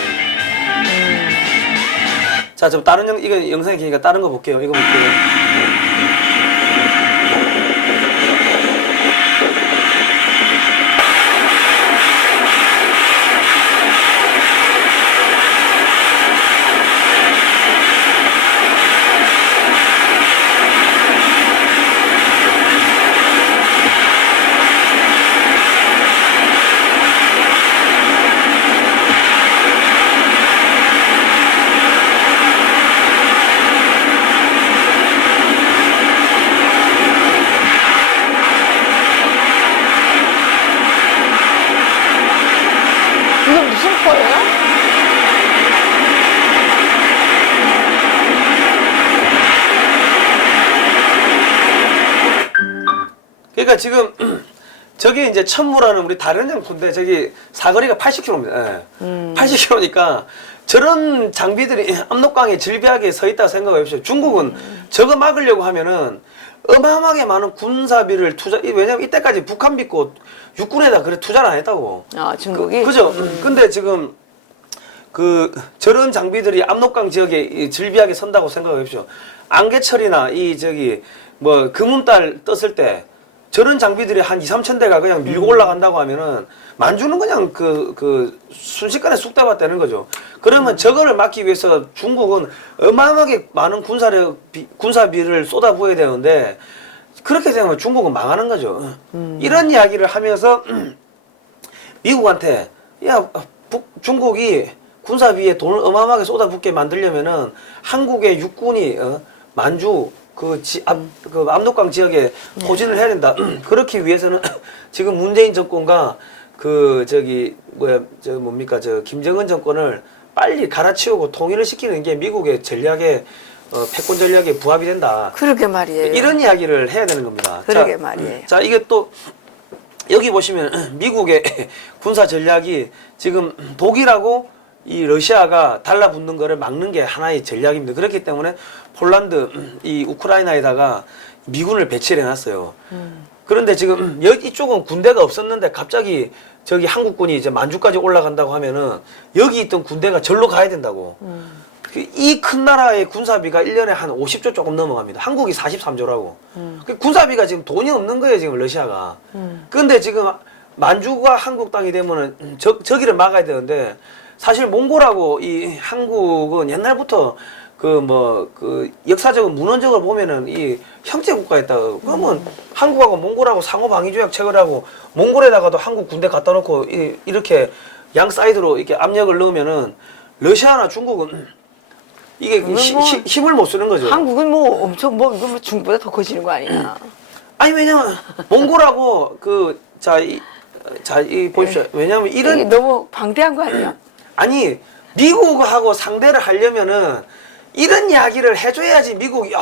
자, 좀 다른 이거 영상이 기니까 다른 거 볼게요. 이거 볼게요. 이게 무슨 거예요? 그러니까 지금 저기 이제 천무라는 우리 다른 장군데 저기 사거리가 80km입니다. 예. 80km니까 저런 장비들이 압록강에 질비하게 서 있다고 생각해 보십시오. 중국은 저거 막으려고 하면은 어마어마하게 많은 군사비를 왜냐면 이때까지 북한 믿고 육군에다 그래 투자를 안 했다고. 아, 중국이? 그죠? 근데 지금 저런 장비들이 압록강 지역에 이 질비하게 선다고 생각해 보십시오. 안개철이나 이 저기 뭐 금운달 떴을 때 저런 장비들이 한 2, 3천 대가 그냥 밀고 올라간다고 하면은 만주는 그냥 순식간에 쑥대밭 되는 거죠. 그러면 저거를 막기 위해서 중국은 어마어마하게 많은 군사비를 쏟아부어야 되는데 그렇게 되면 중국은 망하는 거죠. 이런 이야기를 하면서 미국한테 야, 중국이 군사비에 돈을 어마어마하게 쏟아붓게 만들려면은 한국의 육군이 만주 그 압록강 지역에 포진을 해야 된다. 그렇기 위해서는 지금 문재인 정권과 저 김정은 정권을 빨리 갈아치우고 통일을 시키는 게 미국의 전략에 패권 전략에 부합이 된다. 그러게 말이에요. 이런 이야기를 해야 되는 겁니다. 그러게 말이에요. 자, 이게 또 여기 보시면 미국의 군사 전략이 지금 독일하고 이 러시아가 달라붙는 거를 막는 게 하나의 전략입니다. 그렇기 때문에 폴란드, 이 우크라이나에다가 미군을 배치를 해놨어요. 그런데 지금 이쪽은 군대가 없었는데 갑자기 저기 한국군이 이제 만주까지 올라간다고 하면은 여기 있던 군대가 절로 가야 된다고. 이 큰 나라의 군사비가 1년에 한 50조 조금 넘어갑니다. 한국이 43조라고. 군사비가 지금 돈이 없는 거예요, 지금 러시아가. 그런데 지금 만주가 한국 땅이 되면은 저기를 막아야 되는데 사실 몽골하고 이 한국은 옛날부터 역사적인 문헌적으로 보면은 이 형제 국가였다. 그러면 한국하고 몽골하고 상호 방위 조약 체결하고 몽골에다가도 한국 군대 갖다 놓고 이렇게 양 사이드로 이렇게 압력을 넣으면은 러시아나 중국은 이게 힘을 못 쓰는 거죠. 한국은 뭐 엄청 이거 뭐 중국보다 더 커지는 거 아니야? 아니 왜냐면 몽골하고 보십시오. 왜냐면 이게 너무 방대한 거 아니야? 아니 미국하고 상대를 하려면은 이런 이야기를 해줘야지 미국이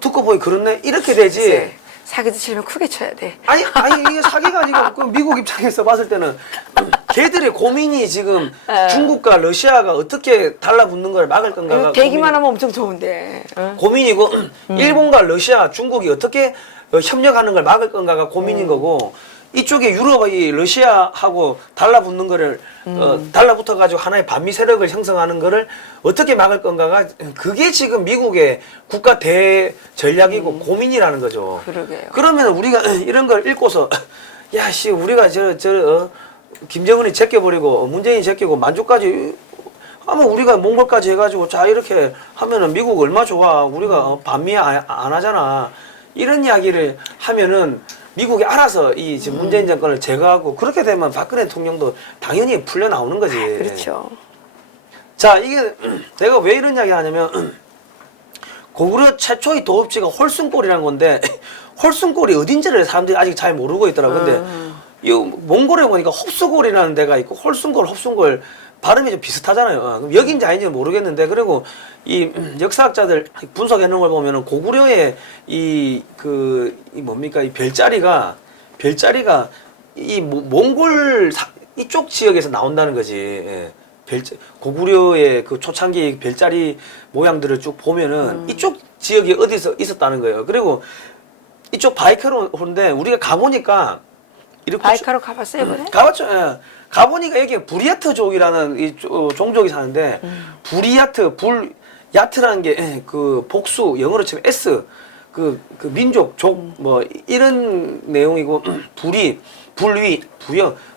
듣고 보니 그렇네 이렇게 되지. 글쎄, 사기도 치려면 크게 쳐야 돼. 아니 이게 사기가 아니고 그 미국 입장에서 봤을 때는 걔들의 고민이 지금 중국과 러시아가 어떻게 달라붙는 걸 막을 건가가 대기만 하면 엄청 좋은데. 고민이고 일본과 러시아, 중국이 어떻게 협력하는 걸 막을 건가가 고민인 거고 이쪽에 유럽이 러시아하고 달라붙는 거를 달라붙어 가지고 하나의 반미 세력을 형성하는 거를 어떻게 막을 건가가 그게 지금 미국의 국가 대 전략이고 고민이라는 거죠. 그러게요. 그러면 우리가 이런 걸 읽고서 야씨 우리가 김정은이 제껴버리고 문재인이 제끼고 만주까지 하면 우리가 몽골까지 해가지고 자 이렇게 하면은 미국 얼마 좋아 우리가 반미 안 하잖아 이런 이야기를 하면은 미국이 알아서 이 지금 문재인 정권을 제거하고 그렇게 되면 박근혜 대통령도 당연히 풀려 나오는 거지. 그렇죠. 자, 이게 내가 왜 이런 이야기 하냐면 고구려 최초의 도읍지가 홀순골이라는 건데 홀순골이 어딘지를 사람들이 아직 잘 모르고 있더라고. 근데 이 몽골에 보니까 홉수골이라는 데가 있고 홀순골, 흡순골 발음이 좀 비슷하잖아요. 그럼 여긴지 아닌지 모르겠는데 그리고 이 역사학자들 분석해 놓은 걸 보면은 고구려의 이 뭡니까 이 별자리가 이 몽골 이쪽 지역에서 나온다는 거지. 예. 고구려의 그 초창기 별자리 모양들을 쭉 보면은 이쪽 지역이 어디서 있었다는 거예요. 그리고 이쪽 바이카로인데 우리가 가보니까 이렇게 바이카로 가봤어요, 이번에? 가봤죠. 예. 가보니까 여기 부리야트족이라는 이 종족이 사는데 야트라는 게 그 복수 영어로 치면 S 그 민족 족 뭐 이런 내용이고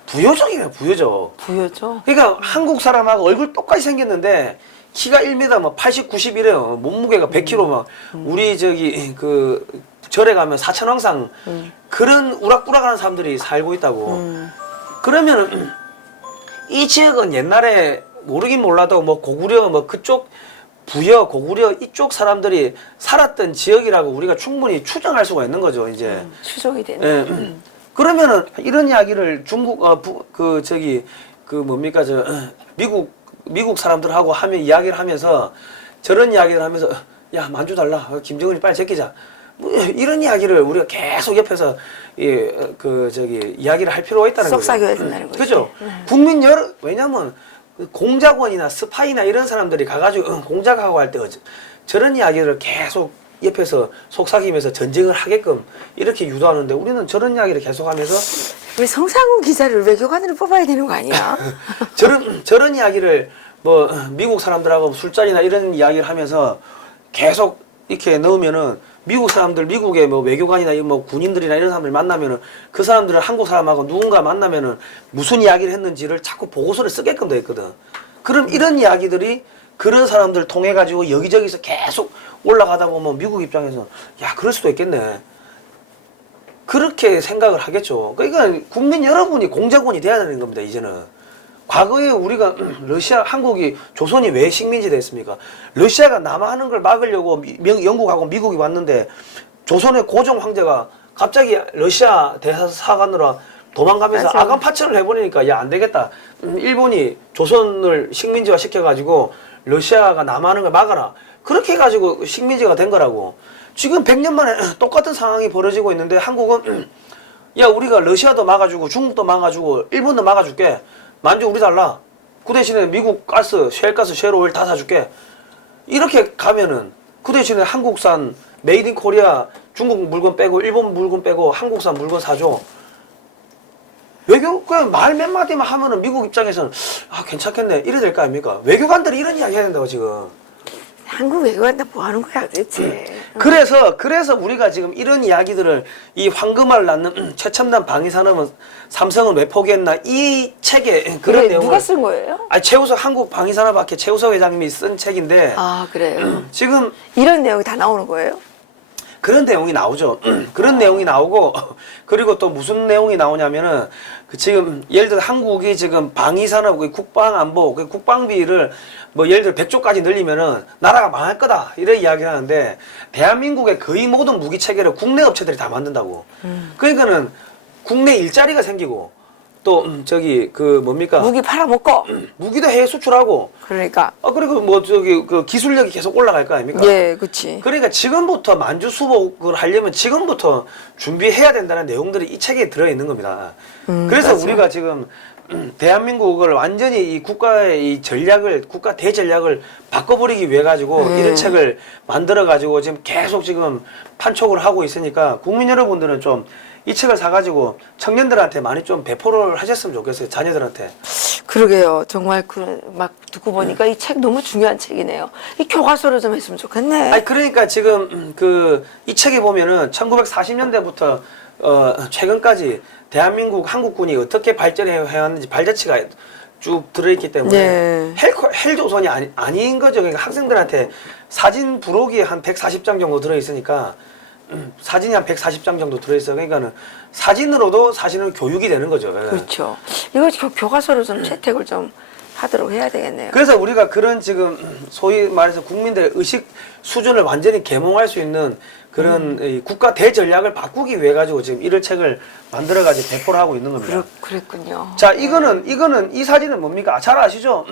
부여족이에요. 부여족. 부여죠. 그러니까 한국 사람하고 얼굴 똑같이 생겼는데 키가 1m 뭐 80, 90이래요. 몸무게가 100kg 막 우리 저기 그 절에 가면 사천왕상 그런 우락부락하는 사람들이 살고 있다고. 그러면 이 지역은 옛날에 모르긴 몰라도 뭐 고구려 뭐 그쪽 고구려 이쪽 사람들이 살았던 지역이라고 우리가 충분히 추정할 수가 있는 거죠. 이제 추정이 되네. 예. 그러면은 이런 이야기를 중국 뭡니까 미국 사람들하고 이야기를 하면서 저런 이야기를 하면서 야 만주 달라 김정은이 빨리 제끼자 뭐 이런 이야기를 우리가 계속 옆에서 이야기를 할 필요가 있다는 거죠. 쏙삭여야 된다는 거죠. 그죠? 왜냐면 공작원이나 스파이나 이런 사람들이 가가지고 공작하고 할 때 저런 이야기를 계속 옆에서 속삭이면서 전쟁을 하게끔 이렇게 유도하는데 우리는 저런 이야기를 계속하면서 왜 성상훈 기자를 외교관으로 뽑아야 되는 거 아니야? 저런 이야기를 뭐 미국 사람들하고 술자리나 이런 이야기를 하면서 계속 이렇게 넣으면은 미국 사람들 미국의 뭐 외교관이나 뭐 군인들이나 이런 사람들 만나면은 그 사람들은 한국 사람하고 누군가 만나면은 무슨 이야기를 했는지를 자꾸 보고서를 쓰게끔 돼 있거든. 그럼 이런 이야기들이 그런 사람들 통해 가지고 여기저기서 계속 올라가다 보면 미국 입장에서 야 그럴 수도 있겠네 그렇게 생각을 하겠죠. 그러니까 국민 여러분이 공작원이 돼야 되는 겁니다. 이제는 과거에 우리가 한국이 조선이 왜 식민지 됐습니까? 러시아가 남하하는 걸 막으려고 영국하고 미국이 왔는데 조선의 고종 황제가 갑자기 러시아 대사관으로 도망가면서 맞아. 아간 파천을 해버리니까 야 안 되겠다. 일본이 조선을 식민지화 시켜가지고 러시아가 남하하는 걸 막아라. 그렇게 해가지고 식민지가 된 거라고. 지금 100년 만에 똑같은 상황이 벌어지고 있는데 한국은 야 우리가 러시아도 막아주고 중국도 막아주고 일본도 막아줄게. 만주 우리 달라. 그 대신에 미국 가스, 쉘가스, 쉘오일 다 사줄게. 이렇게 가면은 그 대신에 한국산 메이드 인 코리아 중국 물건 빼고 일본 물건 빼고 한국산 물건 사줘. 그냥 말 몇 마디만 하면은 미국 입장에서는 아 괜찮겠네 이래 될 거 아닙니까? 외교관들이 이런 이야기 해야 된다고 지금. 한국 외교관 뭐 하는 거야 도대체? 그래서 우리가 지금 이런 이야기들을 이 황금알 낳는 최첨단 방위산업은 삼성은 왜 포기했나 이 책에 그런 내용을 누가 쓴 거예요? 최우석 한국 방위산업학회 최우석 회장님이 쓴 책인데 아 그래요. 지금 이런 내용이 다 나오는 거예요? 그런 내용이 나오죠. 그런 내용이 나오고 그리고 또 무슨 내용이 나오냐면은 지금 예를 들어 한국이 지금 방위산업 국방안보 국방비를 뭐 예를 들어 100조까지 늘리면은 나라가 망할 거다 이런 이야기를 하는데 대한민국의 거의 모든 무기 체계를 국내 업체들이 다 만든다고. 그러니까는 국내 일자리가 생기고 또 뭡니까 무기 팔아먹고. 무기도 해외 수출하고. 그러니까. 그리고 뭐 그 기술력이 계속 올라갈 거 아닙니까? 예, 그렇지. 그러니까 지금부터 만주 수복을 하려면 지금부터 준비해야 된다는 내용들이 이 책에 들어 있는 겁니다. 그래서 맞아. 우리가 지금 대한민국을 완전히 이 국가의 이 전략을 국가 대전략을 바꿔버리기 위해 가지고 이런 책을 만들어 가지고 지금 계속 지금 판촉을 하고 있으니까 국민 여러분들은 좀 이 책을 사가지고 청년들한테 많이 좀 배포를 하셨으면 좋겠어요. 자녀들한테. 그러게요. 정말 막 듣고 보니까 이 책 너무 중요한 책이네요. 이 교과서로 좀 했으면 좋겠네. 아니 그러니까 지금 이 책에 보면은 1940년대부터 최근까지 대한민국 한국군이 어떻게 발전해 왔는지 발자취가 쭉 들어있기 때문에 네. 헬조선이 아닌 거죠. 그러니까 학생들한테 사진 부록이 한 140장 정도 들어있으니까 사진이 한 140장 정도 들어있어. 그러니까는 사진으로도 사실은 교육이 되는 거죠. 예. 그렇죠. 이거 교과서로 좀 채택을 좀 하도록 해야 되겠네요. 그래서 우리가 그런 지금 소위 말해서 국민들의 의식 수준을 완전히 계몽할 수 있는 그런 이 국가 대전략을 바꾸기 위해 가지고 지금 이런 책을 만들어 가지고 배포를 하고 있는 겁니다. 그랬군요. 자, 이거는 이 사진은 뭡니까? 잘 아시죠?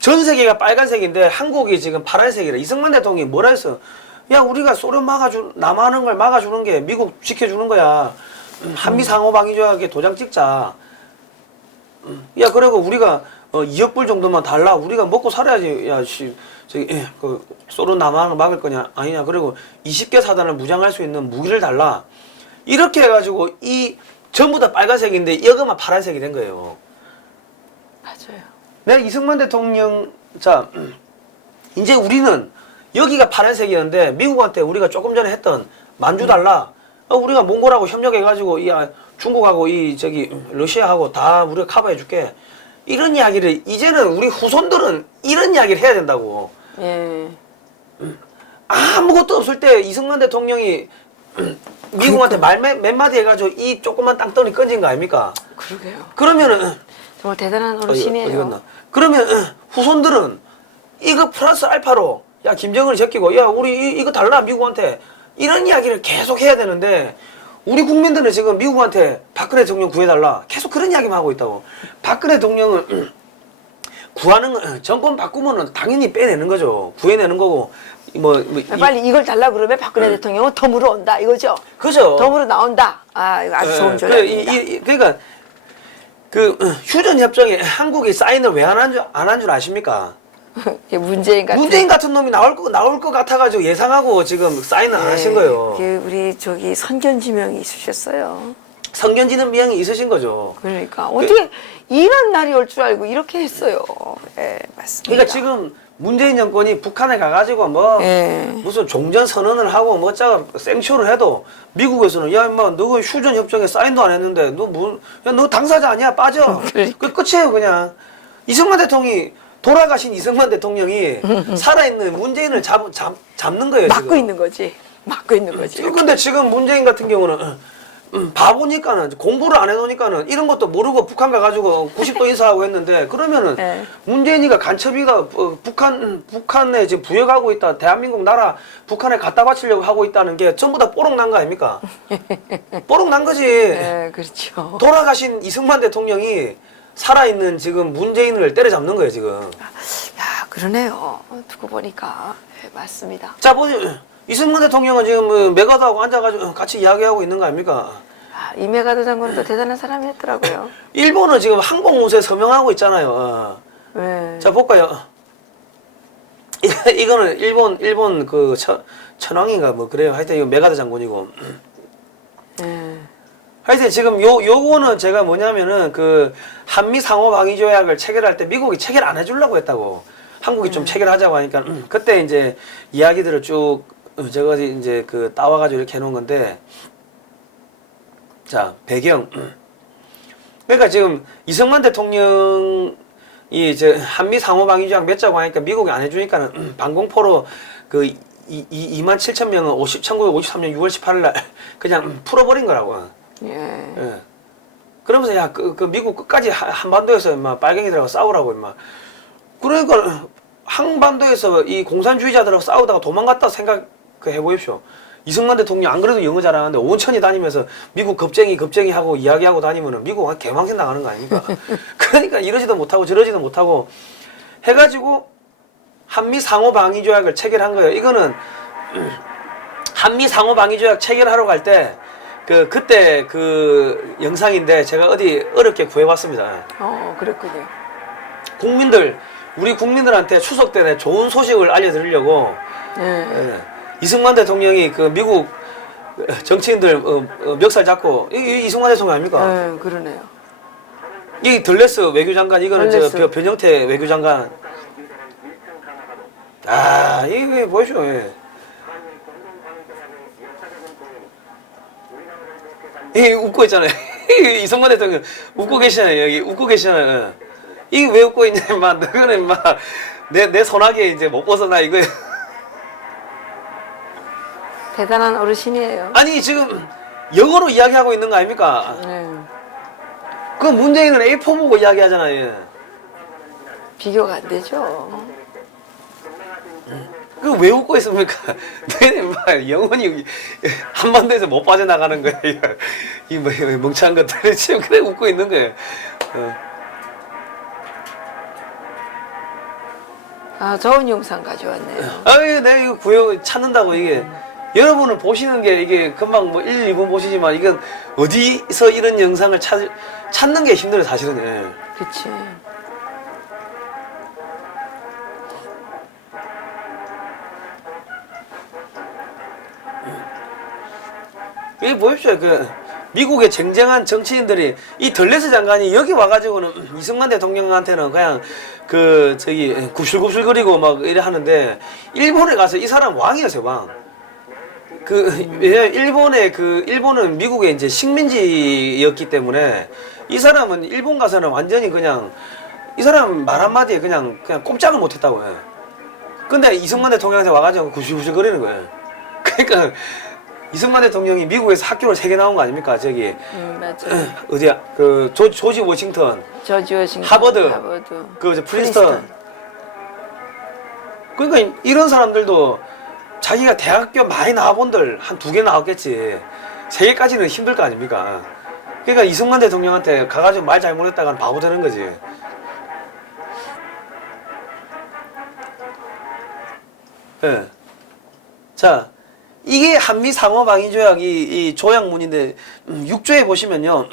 전 세계가 빨간색인데 한국이 지금 파란색이라. 이승만 대통령이 뭐라 했어? 야, 우리가 소련 남하는 걸 막아주는 게 미국 지켜주는 거야. 한미 상호 방위 조약에 도장 찍자. 야, 그리고 우리가 2억 불 정도만 달라. 우리가 먹고 살아야지. 야, 그 소련 남하는 거 막을 거냐? 아니냐. 그리고 20개 사단을 무장할 수 있는 무기를 달라. 이렇게 해가지고 이 전부 다 빨간색인데 이거만 파란색이 된 거예요. 맞아요. 내가 이승만 대통령, 자, 이제 우리는 여기가 파란색이었는데 미국한테 우리가 조금 전에 했던 만주 달라. 우리가 몽골하고 협력해가지고 중국하고 러시아하고 다 우리가 커버해줄게. 이런 이야기를 이제는 우리 후손들은 이런 이야기를 해야 된다고. 예. 아무것도 없을 때 이승만 대통령이 미국한테 말 몇 마디 해가지고 이 조그만 땅덩이 건진 거 아닙니까? 그러게요. 그러면은 정말 대단한 어르신이에요. 어디 갔나? 그러면 후손들은 이거 플러스 알파로 야 김정은이 제끼고 야 우리 이거 달라 미국한테 이런 이야기를 계속 해야 되는데 우리 국민들은 지금 미국한테 박근혜 대통령 구해달라 계속 그런 이야기만 하고 있다고. 박근혜 대통령은 구하는 건 정권 바꾸면은 당연히 빼내는 거죠. 구해내는 거고 빨리 이걸 달라 그러면 박근혜 대통령은 더 물어온다 이거죠. 그죠. 더 물어 나온다. 아 이거 아주 좋은 전략입니다. 그러니까 그 휴전 협정에 한국이 사인을 왜 안 한 줄 아십니까? 문재인 같은 놈이 나올 것 같아가지고 예상하고 지금 사인을 안 하신 거예요. 우리 선견지명이 있으셨어요. 선견지는 미행이 있으신 거죠. 그러니까 어떻게 이런 날이 올 줄 알고 이렇게 했어요. 예, 맞습니다. 그러니까 지금 문재인 정권이 북한에 가가지고 무슨 종전 선언을 하고 뭐짜가 생쇼를 해도 미국에서는 야 임마 너 휴전 협정에 사인도 안 했는데 너 당사자 아니야 빠져. 그 끝이에요 그냥. 이승만 대통령이 돌아가신 이승만 대통령이 살아있는 문재인을 잡는 거예요. 막고 지금. 있는 거지. 막고 있는 거지. 근데 지금 문재인 같은 경우는 바보니까는 공부를 안 해놓으니까는 이런 것도 모르고 북한 가가지고 90도 인사하고 했는데 그러면은 네. 문재인이가 간첩이가 북한에 지금 부역하고 있다. 대한민국 나라 북한에 갖다 바치려고 하고 있다는 게 전부 다 뽀록 난 거 아닙니까? 뽀록 난 거지. 네, 그렇죠. 돌아가신 이승만 대통령이 살아있는 지금 문재인을 때려잡는 거예요 지금. 야 그러네요. 두고 보니까 맞습니다. 자 보세요. 이승만 대통령은 지금 메가드하고 앉아가지고 같이 이야기하고 있는 거 아닙니까? 이메가드 장군도 대단한 사람이었더라고요. 일본은 지금 항공우세 서명하고 있잖아요. 네. 자 볼까요? 이거는 일본 그 천황인가 뭐 그래요. 하여튼 이거 메가드 장군이고. 네. 하여튼 지금 요거는 제가 뭐냐면은 그 한미 상호 방위 조약을 체결할 때 미국이 체결 안 해주려고 했다고. 한국이 좀 체결하자고 하니까 그때 이제 이야기들을 쭉 제가 이제 그 따와가지고 이렇게 해놓은 건데, 자 배경. 그러니까 지금 이승만 대통령이 이제 한미 상호 방위 조약 맺자고 하니까 미국이 안 해주니까는 방공포로 그 27,000명은 1953년 6월 18일 날 그냥 풀어버린 거라고. 예. 그러면서 야 그 미국 끝까지 한반도에서 막 빨갱이들하고 싸우라고 막. 그러니까 한반도에서 이 공산주의자들하고 싸우다가 도망갔다 생각해 보십시오. 이승만 대통령 안 그래도 영어 잘하는데 온천히 다니면서 미국 겁쟁이 하고 이야기하고 다니면은 미국 개망신 나가는 거 아닙니까? 그러니까 이러지도 못하고 저러지도 못하고 해가지고 한미 상호 방위 조약을 체결한 거예요. 이거는 한미 상호 방위 조약 체결하러 갈 때 그때 그 영상인데 제가 어디 어렵게 구해봤습니다. 그랬군요. 우리 국민들한테 추석 때 좋은 소식을 알려드리려고 이승만 대통령이 그 미국 정치인들 멱살 잡고 이승만 대통령 아닙니까? 네, 그러네요. 이 들레스 외교장관 이거는 저 변형태 외교장관. 이거 보시오. 웃고 있잖아요. 이승만 대통령 웃고 계시잖아요. 여기 웃고 계시잖아요. 이게 왜 웃고 있냐, 인마. 너는 인마. 내 손아귀에 이제 못 벗어나, 이거. 대단한 어르신이에요. 아니 지금 영어로 이야기하고 있는 거 아닙니까? 네. 그 문재인은 A4 보고 이야기하잖아요. 비교가 안 되죠. 그 왜 웃고 있습니까? 너희는 영원히 한반도에서 못 빠져나가는 거야. 이 멍청한 것들 지금 그래 웃고 있는 거예요. 아, 좋은 영상 가져왔네요. 아유, 내가 이거 구역 찾는다고 이게. 여러분은 보시는 게 이게 금방 뭐 1, 2분 보시지만 이건 어디서 이런 영상을 찾는 게 힘들어요, 사실은. 예. 그치. 여기 보십시오. 그 미국의 쟁쟁한 정치인들이 이 덜레스 장관이 여기 와가지고는 이승만 대통령한테는 그냥 그 저기 굽실굽실거리고 막 이래 하는데 일본에 가서 이 사람 왕이었어요, 왕. 일본은 미국의 이제 식민지였기 때문에 이 사람은 일본 가서는 완전히 그냥 이 사람 말 한마디에 그냥 꼼짝을 못했다고 해. 근데 이승만 대통령한테 와가지고 굽실굽실거리는 거예요. 그러니까. 이승만 대통령이 미국에서 학교를 3개 나온 거 아닙니까? 저기 맞아요. 어디야? 그 조지 워싱턴, 조지 워싱턴, 하버드, 그 프린스턴. 그러니까 이런 사람들도 자기가 대학교 많이 나와본들 한 2개 나왔겠지. 3개까지는 힘들 거 아닙니까? 그러니까 이승만 대통령한테 가가지고 말 잘못했다가는 바보 되는 거지. 예. 자. 이게 한미 상호 방위 조약 이 조약문인데 6조에 보시면요.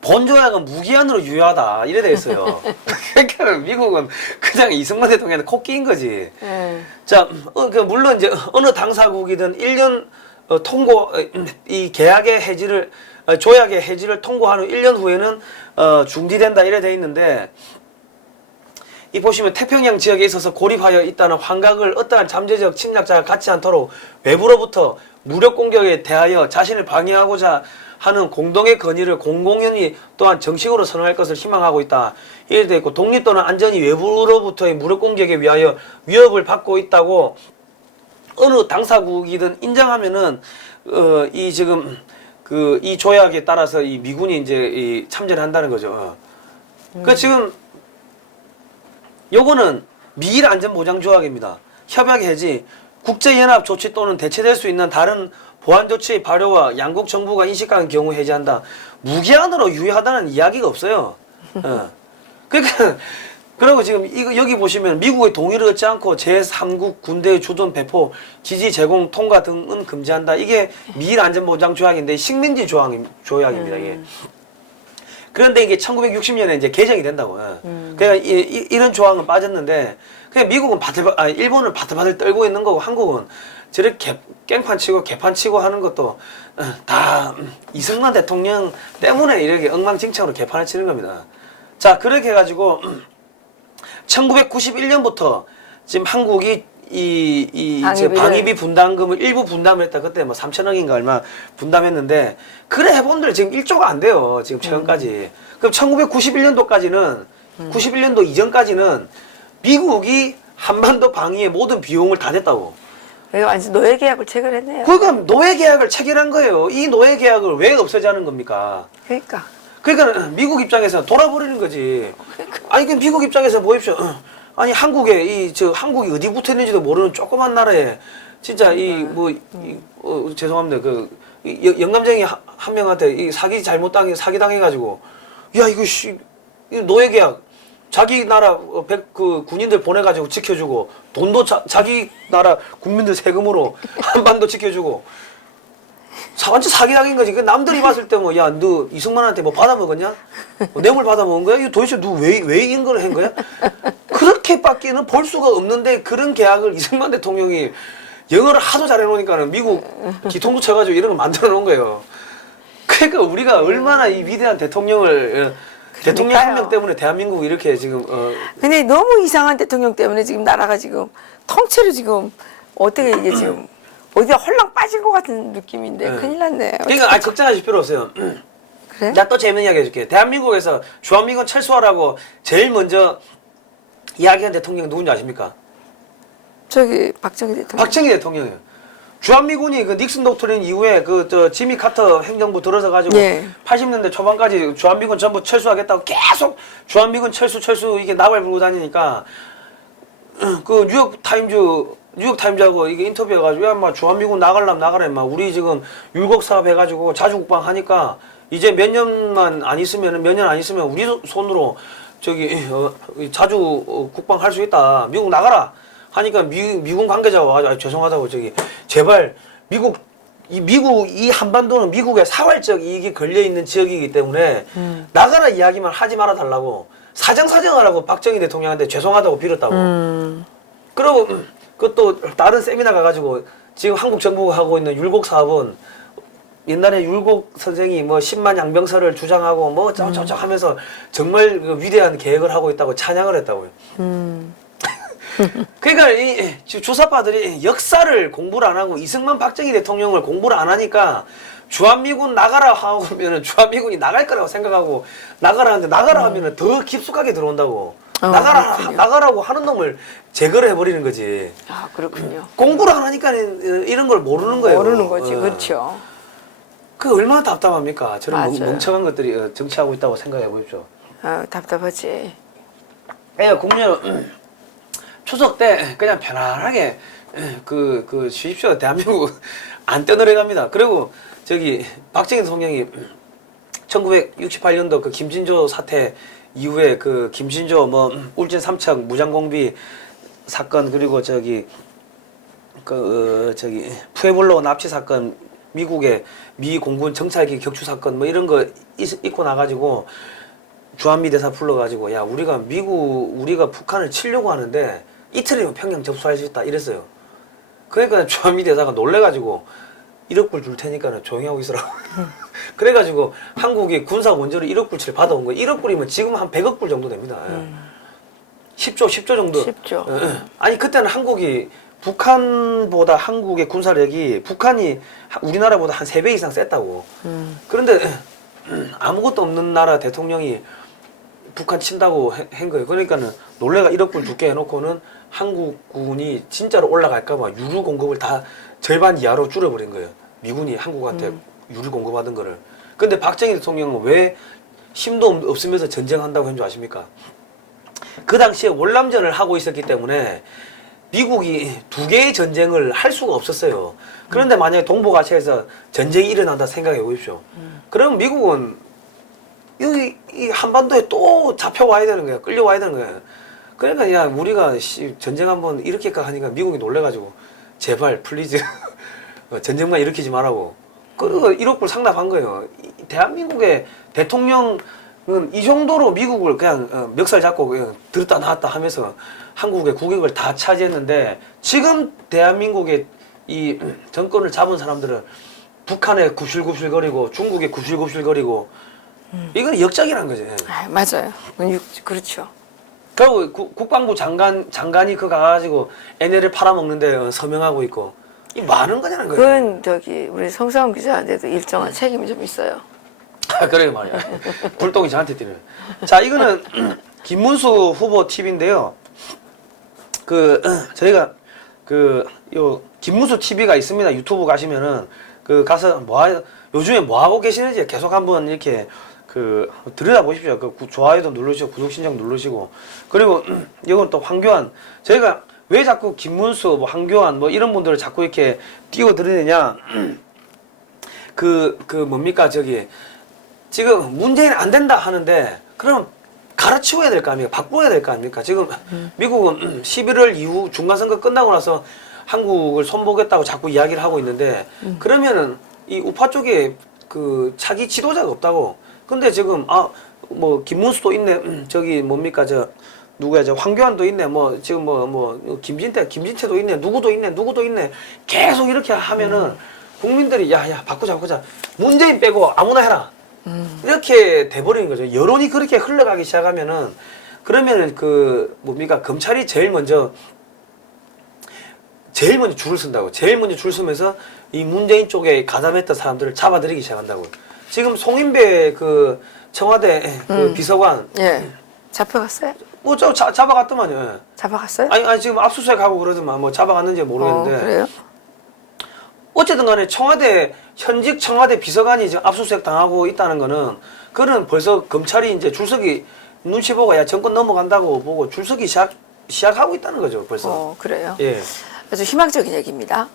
본 조약은 무기한으로 유효하다 이래 돼 있어요. 그러니까 미국은 그냥 이승만 대통령한테 코 끼인 거지. 자, 물론 이제 어느 당사국이든 1년 통고 이 계약의 해지를 조약의 해지를 통고한 후 1년 후에는 중지된다 이래 돼 있는데. 이 보시면 태평양 지역에 있어서 고립하여 있다는 환각을 어떠한 잠재적 침략자가 갖지 않도록 외부로부터 무력 공격에 대하여 자신을 방해하고자 하는 공동의 건의를 공공연히 또한 정식으로 선언할 것을 희망하고 있다. 이래 되어 있고 독립 또는 안전이 외부로부터의 무력 공격에 위하여 위협을 받고 있다고 어느 당사국이든 인정하면은 이 지금 이 조약에 따라서 이 미군이 이제 참전을 한다는 거죠. 그러니까 지금 요거는 미일 안전보장조약입니다. 협약 해지, 국제연합 조치 또는 대체될 수 있는 다른 보안 조치의 발효와 양국 정부가 인식하는 경우 해제한다. 무기한으로 유효하다는 이야기가 없어요. 그러니까 그리고 지금 이거 여기 보시면 미국의 동의를 얻지 않고 제3국 군대의 주둔 배포, 기지 제공 통과 등은 금지한다. 이게 미일 안전보장조약인데 식민지 조약입니다. 이게. 그런데 이게 1960년에 이제 개정이 된다고. 그러니까 이런 조항은 빠졌는데, 그냥 미국은 일본은 바들바들 떨고 있는 거고, 한국은 저렇게 깽판 치고 개판 치고 하는 것도 다 이승만 대통령 때문에 이렇게 엉망진창으로 개판을 치는 겁니다. 자, 그렇게 해가지고 1991년부터 지금 한국이 방위비 분담금을 일부 분담을 했다. 그때 뭐 3천억인가 얼마 분담했는데, 그래 해본들 지금 1조가 안 돼요. 지금 최근까지. 그럼 1991년도까지는, 91년도 이전까지는 미국이 한반도 방위의 모든 비용을 다 냈다고. 이거 완전 노예 계약을 체결했네요. 그러니까 노예 계약을 체결한 거예요. 이 노예 계약을 왜 없애자는 겁니까? 그러니까 미국 입장에서 돌아버리는 거지. 아니 그 미국 입장에서 보십시오. 아니 한국이 어디 붙어 있는지도 모르는 조그만 나라에 진짜 죄송합니다. 영감쟁이 한 명한테 사기 사기 당해가지고 야 이거 노예 계약 자기 나라 군인들 보내가지고 지켜주고 돈도 자기 나라 국민들 세금으로 한반도 지켜주고 완전 사기당인 거지. 그 남들이 봤을 때 뭐 야 너 이승만한테 뭐 받아먹었냐? 뇌물 받아먹은 거야? 이거 도대체 너 왜 이런 걸 한 거야? 그렇게밖에는 볼 수가 없는데 그런 계약을 이승만 대통령이 영어를 하도 잘해놓으니까는 미국 뒤통수 쳐가지고 이런 거 만들어 놓은 거예요. 그러니까 우리가 얼마나 이 위대한 대통령을 대통령 한 명 때문에 대한민국 이렇게 지금 근데 너무 이상한 대통령 때문에 지금 나라가 지금 통째로 지금 어떻게 이게 지금 어디가 홀랑 빠진 것 같은 느낌인데 큰일 났네. 그러니까 걱정하실 필요 없어요. 그래? 나 또 재밌는 이야기 해줄게. 대한민국에서 주한미군 철수하라고 제일 먼저 이야기한 대통령 누군지 아십니까? 저기 박정희 대통령. 박정희 대통령이에요. 주한미군이 그 닉슨 독트린 이후에 그 저 지미 카터 행정부 들어서 가지고 예. 80년대 초반까지 주한미군 전부 철수하겠다고 계속 주한미군 철수 이게 나발 불고 다니니까 그 뉴욕타임즈하고 이게 인터뷰해가지고 야, 막 주한미군 나가래 막 우리 지금 율곡 사업 해가지고 자주국방 하니까 이제 몇 년 안 있으면 우리 손으로 저기 자주 국방 할 수 있다. 미국 나가라 하니까 미군 관계자가 와가지고 죄송하다고 저기 제발 미국 이 한반도는 미국의 사활적 이익이 걸려 있는 지역이기 때문에 나가라 이야기만 하지 말아 달라고 사정하라고 박정희 대통령한테 죄송하다고 빌었다고. 그리고 그것도 다른 세미나 가가지고 지금 한국 정부가 하고 있는 율곡 사업은 옛날에 율곡 선생이 뭐 10만 양병설을 주장하고 뭐 어쩌고저쩌고 하면서 정말 그 위대한 계획을 하고 있다고 찬양을 했다고요. 그러니까 이 조사파들이 역사를 공부를 안 하고 이승만 박정희 대통령을 공부를 안 하니까 주한미군 나가라 하면은 주한미군이 나갈 거라고 생각하고 나가라 하는데 나가라 하면은 더 깊숙하게 들어온다고. 나가라고 하는 놈을 제거를 해버리는 거지. 아, 그렇군요. 공부를 안 하니까 이런 걸 모르는 거예요. 모르는 거지, 그렇죠. 그 얼마나 답답합니까? 저는 맞아요. 멍청한 것들이 정치하고 있다고 생각해 보십시오. 아, 답답하지. 예, 국민은 추석 때 그냥 편안하게 쉬십시오. 대한민국 안 떠들어갑니다. 그리고 저기 박정희 대통령이 1968년도 그 김진조 사태 이후에 그 김진조 뭐 울진 삼척 무장공비 사건 그리고 저기 푸에블로 납치 사건 미국의 미 공군 정찰기 격추 사건 뭐 이런 거 있고 나가지고 주한미 대사 불러가지고 야 우리가 북한을 치려고 하는데 이틀이면 평양 접수할 수 있다 이랬어요. 그러니까 주한미 대사가 놀래가지고 1억 불 줄 테니까 조용히 하고 있으라고. 그래가지고 한국이 군사 원조를 1억 불치를 받아온 거예요. 1억 불이면 지금 한 100억 불 정도 됩니다. 10조 정도. 10조. 아니 그때는 한국이 북한보다 한국의 군사력이 북한이 우리나라보다 한 3배 이상 셌다고. 그런데 아무것도 없는 나라 대통령이 북한 친다고 한 거예요. 그러니까는 놀래가 1억 불 줄게 해놓고는 한국군이 진짜로 올라갈까봐 유류 공급을 다 절반 이하로 줄여버린 거예요. 미군이 한국한테 유류 공급하던 거를. 근데 박정희 대통령은 왜 힘도 없으면서 전쟁한다고 한 줄 아십니까? 그 당시에 월남전을 하고 있었기 때문에 미국이 2개의 전쟁을 할 수가 없었어요. 그런데 만약에 동북아시아에서 전쟁이 일어난다 생각해 보십시오. 그럼 미국은 여기 이 한반도에 또 잡혀와야 되는 거야. 끌려와야 되는 거야. 그러니까 야 우리가 전쟁 한번 일으킬까 하니까 미국이 놀래가지고 제발 플리즈 전쟁만 일으키지 말라고. 그리고 1억 불 상납한 거예요. 대한민국의 대통령은 이 정도로 미국을 그냥 멱살 잡고 그냥 들었다 놨다 하면서 한국의 국익을 다 차지했는데 지금 대한민국의 이 정권을 잡은 사람들은 북한에 굽실굽실거리고 중국에 굽실굽실거리고 이건 역작이란 거지. 아, 맞아요. 그렇죠. 그리고 국방부 장관이 그거 가가지고 NL을 팔아먹는데 서명하고 있고 이 많은 거냐는 거예요. 그건 저기 우리 성상훈 기자한테도 일정한 책임이 좀 있어요. 그래요 말이야. 불똥이 저한테 뛰네. 자 이거는 김문수 후보 팁인데요. 저희가 요 김문수 TV가 있습니다. 유튜브 가시면은 가서 요즘에 뭐 하고 계시는지 계속 한번 이렇게 들여다 보십시오. 좋아요도 누르시고 구독 신청 누르시고 그리고 이건 또 황교안 저희가 왜 자꾸 김문수 뭐 황교안 뭐 이런 분들을 자꾸 이렇게 띄워 드리느냐 뭡니까 저기 지금 문재인 안 된다 하는데 그럼 갈아치워야 될 거 아닙니까? 바꿔야 될 거 아닙니까? 지금 미국은 11월 이후 중간선거 끝나고 나서 한국을 손보겠다고 자꾸 이야기를 하고 있는데 그러면은 이 우파 쪽에 차기 지도자가 없다고. 근데 지금 뭐 김문수도 있네. 저기 뭡니까 누구야 황교안도 있네. 뭐 지금 뭐 김진태도 있네. 누구도 있네. 계속 이렇게 하면은 국민들이 야야 바꾸자. 문재인 빼고 아무나 해라. 이렇게 돼버리는 거죠. 여론이 그렇게 흘러가기 시작하면은 그러면은 뭡니까 검찰이 제일 먼저 줄을 쓴다고. 제일 먼저 줄 서면서 이 문재인 쪽에 가담했던 사람들을 잡아들이기 시작한다고. 지금 송인배 청와대 비서관 예. 잡혀갔어요? 뭐 잡아갔더만요. 잡아갔어요? 아니 지금 압수수색 하고 그러더만 뭐 잡아갔는지 모르겠는데. 그래요? 어쨌든 간에 청와대 현직 청와대 비서관이 지금 압수수색 당하고 있다는 거는 그는 벌써 검찰이 이제 줄서기 눈치 보고 야 정권 넘어간다고 보고 줄서기 시작하고 있다는 거죠 벌써. 그래요. 예. 아주 희망적인 얘기입니다.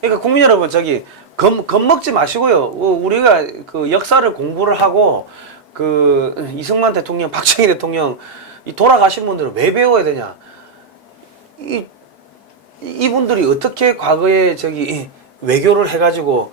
그러니까 국민 여러분 저기 겁먹지 마시고요. 우리가 그 역사를 공부를 하고 그 이승만 대통령, 박정희 대통령 이 돌아가신 분들은 왜 배워야 되냐? 이분들이 어떻게 과거에 저기 외교를 해가지고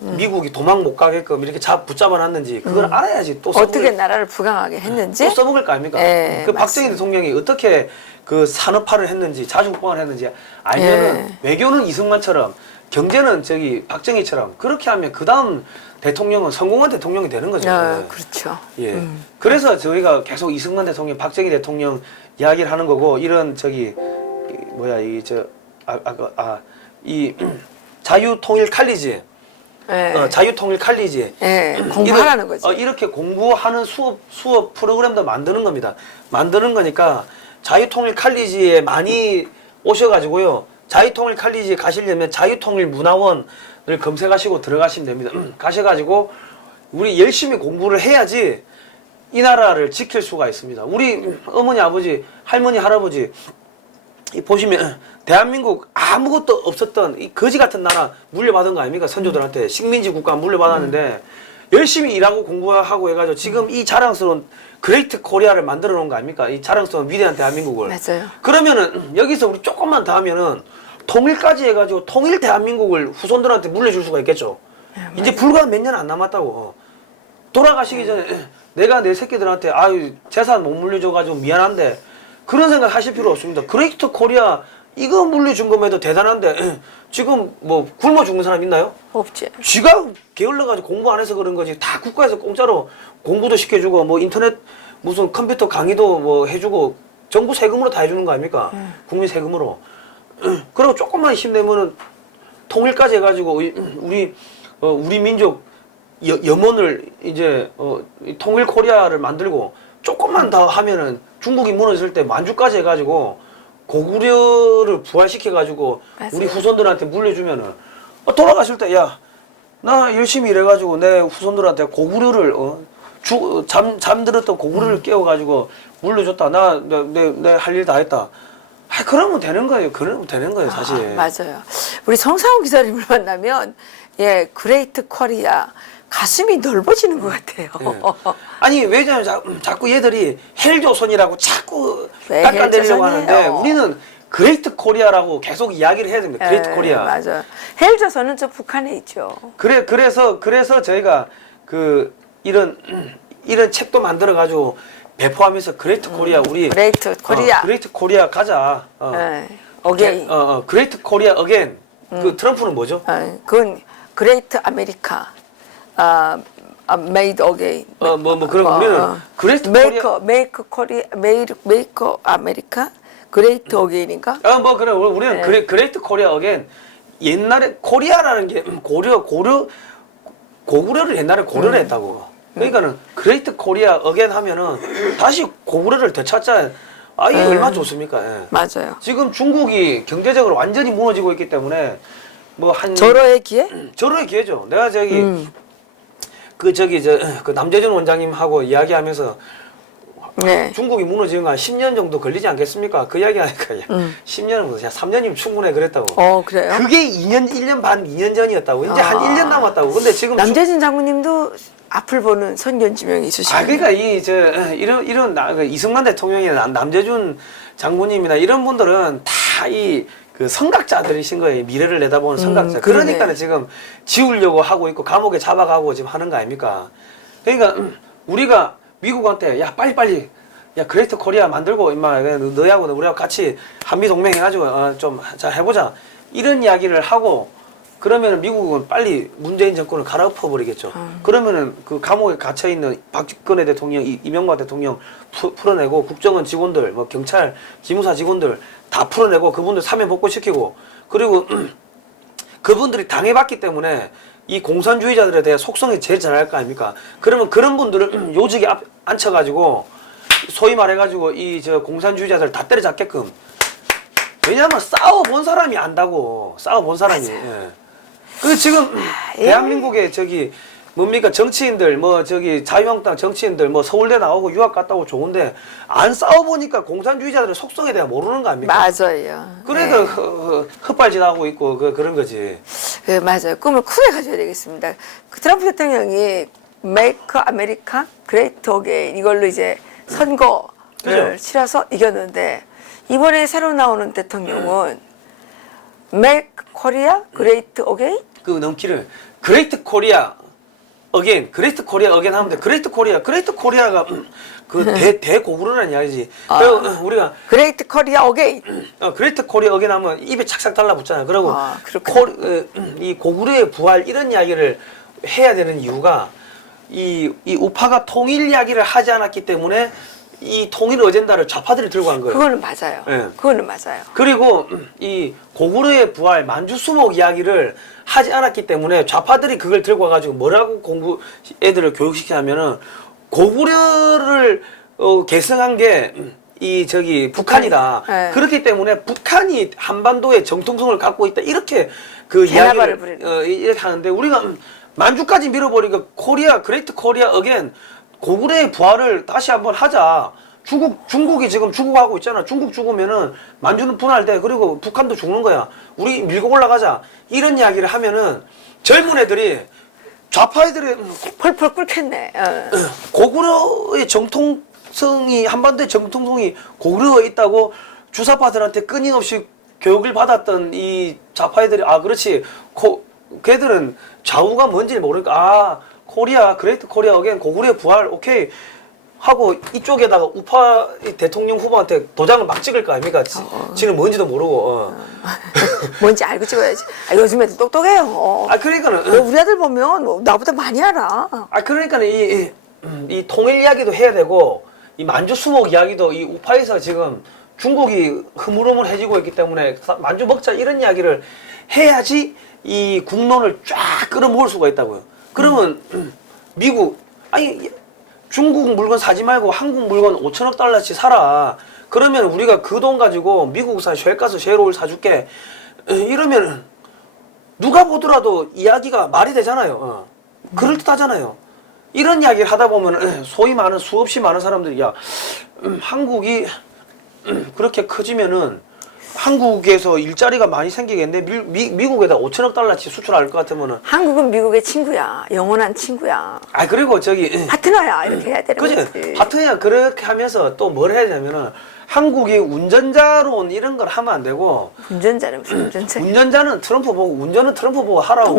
미국이 도망 못 가게끔 이렇게 붙잡아놨는지 그걸 알아야지 또 어떻게 나라를 부강하게 했는지 또 써먹을 거 아닙니까? 예, 그 박정희 맞습니다. 대통령이 어떻게 그 산업화를 했는지 자주국방을 했는지 알면은 예. 외교는 이승만처럼 경제는 저기 박정희처럼 그렇게 하면 그 다음 대통령은 성공한 대통령이 되는 거죠. 예. 그렇죠. 예. 그래서 저희가 계속 이승만 대통령, 박정희 대통령 이야기를 하는 거고 이런 저기 뭐야 이 자유통일 칼리지. 예. 자유통일 칼리지. 예, 공부하라는 거죠. 이렇게 공부하는 수업 프로그램도 만드는 겁니다. 만드는 거니까 자유통일 칼리지에 많이 오셔가지고요. 자유통일 칼리지에 가시려면 자유통일 문화원을 검색하시고 들어가시면 됩니다. 가셔가지고 우리 열심히 공부를 해야지 이 나라를 지킬 수가 있습니다. 우리 어머니, 아버지, 할머니, 할아버지 보시면 대한민국 아무것도 없었던 이 거지 같은 나라 물려받은 거 아닙니까? 선조들한테 식민지 국가 물려받았는데 열심히 일하고 공부하고 해가지고 지금 이 자랑스러운 그레이트 코리아를 만들어 놓은 거 아닙니까? 이 자랑스러운 위대한 대한민국을. 맞아요. 그러면은 여기서 우리 조금만 더 하면은 통일까지 해가지고 통일 대한민국을 후손들한테 물려줄 수가 있겠죠. 이제 불과 몇 년 안 남았다고. 돌아가시기 전에 내가 내 새끼들한테 아유 재산 못 물려줘가지고 미안한데 그런 생각 하실 필요 없습니다. 그레이트 코리아 이거 물려준 것만 해도 대단한데 지금 뭐 굶어 죽는 사람 있나요? 없지. 쥐가 게을러가지고 공부 안 해서 그런 거지. 다 국가에서 공짜로 공부도 시켜주고 뭐 인터넷 무슨 컴퓨터 강의도 뭐 해주고 정부 세금으로 다 해주는 거 아닙니까? 국민 세금으로. 그리고 조금만 힘내면은 통일까지 해가지고 우리 민족 염원을 이제 통일 코리아를 만들고 조금만 더 하면은 중국이 무너졌을 때 만주까지 해가지고 고구려를 부활시켜가지고 우리 후손들한테 물려주면은 돌아가실 때 야 나 열심히 일해가지고 내 후손들한테 고구려를 잠들었던 고구려를 깨워가지고 물려줬다. 내 할 일 다 했다. 그러면 되는 거예요. 그러면 되는 거예요, 사실. 맞아요. 우리 성상호 기자님을 만나면 예, 그레이트 코리아 가슴이 넓어지는 것 같아요. 예. 아니 왜냐면 자꾸 얘들이 헬조선이라고 자꾸 왜 깎아내리려고 하는데 헬조선이에요? 우리는 그레이트 코리아라고 계속 이야기를 해야 됩니다. 그레이트 예, 코리아. 맞아요. 헬조선은 저 북한에 있죠. 그래서 저희가 이런 책도 만들어 가지고 배포하면서 그레이트 코리아 우리 그레이트 코리아. 그레이트 코리아 가자. 예, 오케이. 그레이트 코리아 어게인. 그 트럼프는 뭐죠? 그건 그레이트 아메리카. 메이드 어게인. 그럼 우리는 그레이트 코리아 메이커 아메리카 그레이트 어게인인가? 그래 우리는 그레이트 코리아 어게인. 옛날에 코리아라는 게 고구려를 옛날에 고려를 했다고. 그러니까는 그레이트 코리아 어게인 하면은 다시 고구려를 되찾자. 이게 얼마나 좋습니까? 예. 맞아요. 지금 중국이 경제적으로 완전히 무너지고 있기 때문에 절호의 기회? 절호의 기회죠. 내가 그 남재준 원장님하고 이야기하면서 네. 중국이 무너지는 건 10년 정도 걸리지 않겠습니까? 그 이야기 하니까 10년은 무슨 3년이면 충분해 그랬다고. 그래요? 그게 1년 반, 2년 전이었다고. 이제 한 1년 남았다고. 근데 지금 남재진 장군님도 앞을 보는 선견지명이 있으시네요. 그러니까 이런 이승만 대통령이나 남재준 장군님이나 이런 분들은 다 그 선각자들이신 거예요. 미래를 내다보는 선각자. 그러네. 그러니까 지금 지우려고 하고 있고 감옥에 잡아가고 지금 하는 거 아닙니까? 그러니까 우리가 미국한테 야 빨리 야 그레이트 코리아 만들고 임마 너하고 우리하고 같이 한미 동맹 해가지고 좀 잘 해보자 이런 이야기를 하고 그러면 미국은 빨리 문재인 정권을 갈아엎어 버리겠죠. 그러면은 그 감옥에 갇혀 있는 박근혜 대통령, 이명박 대통령 풀어내고 국정원 직원들, 뭐 경찰, 기무사 직원들 다 풀어내고 그분들 사면 복구시키고 그리고 그분들이 당해봤기 때문에 이 공산주의자들에 대해 속성이 제일 잘할 거 아닙니까? 그러면 그런 분들을 요직에 앉혀가지고 소위 말해가지고 공산주의자들 다 때려잡게끔. 왜냐하면 싸워본 사람이 안다고. 싸워본 사람이. 예. 그 지금 예. 대한민국의 저기 뭡니까 정치인들 뭐 저기 자유한국당 정치인들 뭐 서울대 나오고 유학 갔다 오고 좋은데 안 싸워보니까 공산주의자들의 속성에 대해 모르는 거 아닙니까? 맞아요. 그래도 네. 헛발질하고 있고 그런 거지. 네, 맞아요. 꿈을 크게 가져야 되겠습니다. 그 트럼프 대통령이 Make America Great Again 이걸로 이제 선거를 그죠? 치러서 이겼는데 이번에 새로 나오는 대통령은 Make Korea Great Again? 그 넘기를 그레이트 코리아 어게인 그레이트 코리아 어게인 하면 돼. 그레이트 코리아가 그 대고구려라는 이야기지. 그리고 우리가 Great Korea Again. 그레이트 코리아 어게인 하면 입에 착착 달라붙잖아. 그리고 그렇구나. 이 고구려의 부활 이런 이야기를 해야 되는 이유가 이 우파가 통일 이야기를 하지 않았기 때문에 이 통일 어젠다를 좌파들이 들고 간 거예요. 그거는 맞아요. 예. 그거는 맞아요. 그리고 이 고구려의 부활 만주수목 이야기를 하지 않았기 때문에 좌파들이 그걸 들고 와가지고 뭐라고 애들을 교육시키냐면은 고구려를 계승한 게 이 저기 북한이다. 네. 그렇기 때문에 북한이 한반도의 정통성을 갖고 있다. 이렇게 그 개나발을 이야기를 이렇게 하는데 우리가 만주까지 밀어버리니까 코리아 그레이트 코리아 어겐 고구려의 부활을 다시 한번 하자. 중국이 지금 죽어가고 있잖아. 중국 죽으면은 만주는 분할돼. 그리고 북한도 죽는 거야. 우리 밀고 올라가자. 이런 이야기를 하면은 젊은 애들이 좌파 애들이 펄펄 끓겠네. 고구려의 정통성이 한반도의 정통성이 고구려에 있다고 주사파들한테 끊임없이 교육을 받았던 이 좌파 애들이 그렇지. 걔들은 좌우가 뭔지 모르니까 코리아 그레이트 코리아 어겐 고구려의 부활 오케이 하고 이쪽에다가 우파 대통령 후보한테 도장을 막 찍을 거 아닙니까? 지는 뭔지도 모르고. 뭔지 알고 찍어야지. 요즘 애들 똑똑해요. 그러니까는 우리 아들 보면 뭐 나보다 많이 알아. 그러니까는 이 통일 이야기도 해야 되고 이 만주 수목 이야기도 이 우파에서 지금 중국이 흐물흐물해지고 있기 때문에 만주 먹자 이런 이야기를 해야지 이 국론을 쫙 끌어모을 수가 있다고요. 그러면 미국 중국 물건 사지 말고 한국 물건 5천억 달러씩 사라. 그러면 우리가 그 돈 가지고 미국산 쉘가스 쉘오일 사줄게. 이러면 누가 보더라도 이야기가 말이 되잖아요. 그럴듯하잖아요. 이런 이야기를 하다 보면 소위 많은 수없이 많은 사람들이 한국이 그렇게 커지면은 한국에서 일자리가 많이 생기겠네. 미국에다 5천억 달러치 수출할 것 같으면은. 한국은 미국의 친구야. 영원한 친구야. 그리고 저기. 파트너야. 이렇게 해야 되는 그치? 거지. 파트너야. 그렇게 하면서 또 뭘 해야 되냐면은 한국이 운전자론 이런 걸 하면 안 되고. 운전자는 무슨 운전자? 운전자는 트럼프 보고, 운전은 트럼프 보고 하라고.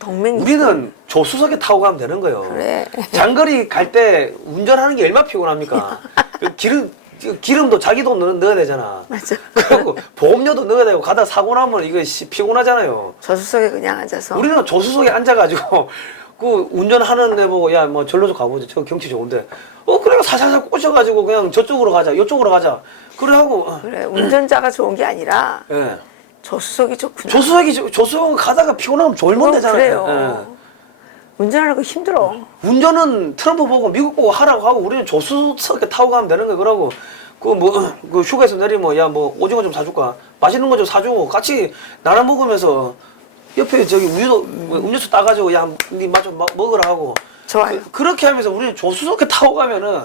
동맹. 우리는 조수석에 타고 가면 되는 거예요. 그래. 장거리 갈 때 운전하는 게 얼마나 피곤합니까? 기름도 자기 돈 넣어야 되잖아. 맞아. 그리고 보험료도 넣어야 되고 가다 사고 나면 이거 피곤하잖아요. 저수석에 그냥 앉아서. 우리는 조수석에 앉아가지고 그 운전하는 애 보고 야 뭐 절로 좀 가보자. 저 경치 좋은데. 그래 살살살 꽂혀가지고 그냥 저쪽으로 가자. 이쪽으로 가자. 그래 하고. 그래 운전자가 좋은 게 아니라 예. 저수석이 좋구나. 조수석 가다가 피곤하면 졸면 되잖아요. 그래요. 운전하는 거 힘들어. 운전은 트럼프 보고 미국 보고 하라고 하고 우리는 조수석에 타고 가면 되는 거야. 그러고 그 휴가에서 내리면 야 뭐 오징어 좀 사줄까? 맛있는 거 좀 사주고 같이 나눠 먹으면서 옆에 저기 음료수 따가지고 야 니 맛 좀 먹으라 하고. 좋아요. 그렇게 하면서 우리는 조수석에 타고 가면은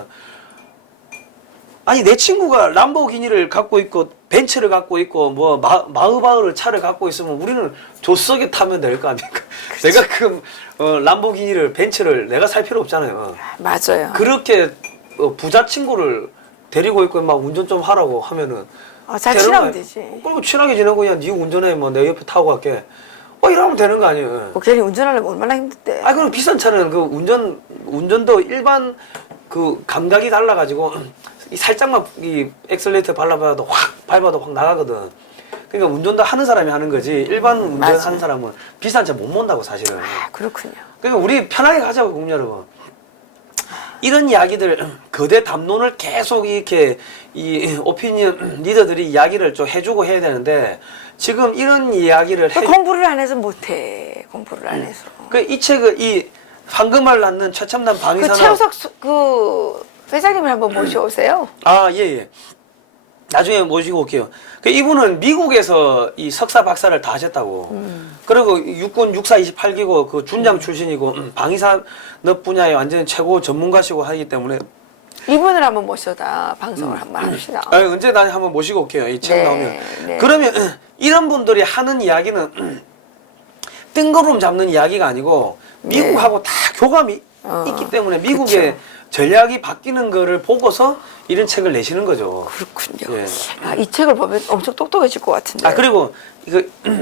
내 친구가 람보기니를 갖고 있고 벤츠를 갖고 있고 뭐 마흐바흐를 차를 갖고 있으면 우리는 조수석에 타면 될 거 아닙니까? 내가 람보기니를 벤츠를 내가 살 필요 없잖아요. 맞아요. 그렇게 부자 친구를 데리고 있고 막 운전 좀 하라고 하면은 잘 친하면 되지. 그리고 친하게 지내고 네 운전해 뭐 내 옆에 타고 갈게. 이러면 되는 거 아니에요? 괜히 운전하려면 얼마나 힘든데. 그럼 비싼 차는 그 운전도 일반 그 감각이 달라가지고 살짝만 이 엑셀레이터 밟아도 확 나가거든. 그러니까 운전도 하는 사람이 하는 거지. 일반 운전하는 사람은 비싼 차 못 mon다고 사실은. 그렇군요. 그러니까 우리 편하게 가자고 국민 여러분. 이런 이야기들 거대 담론을 계속 이렇게 이 오피니언 리더들이 이야기를 좀 해주고 해야 되는데 지금 이런 이야기를 공부를 안 해서 못해. 공부를 안 해서. 이 책을 이 황금알 낳는 최첨단 방위산업. 최우석 회장님을 한번 모셔오세요. 예. 나중에 모시고 올게요. 그 이분은 미국에서 이 석사 박사를 다 하셨다고. 그리고 육군 육사 28기고 그 준장 출신이고 방위산업 분야에 완전 최고 전문가시고 하기 때문에 이분을 한번 모셔다 방송을 한번 합시다. 언제 나 한번 모시고 올게요. 이 책 네, 나오면. 네. 그러면 이런 분들이 하는 이야기는 뜬구름 잡는 이야기가 아니고 미국하고 다 교감이 있기 때문에 미국의 그쵸. 전략이 바뀌는 거를 보고서 이런 책을 내시는 거죠. 그렇군요. 예. 아, 이 책을 보면 엄청 똑똑해질 것 같은데. 아 그리고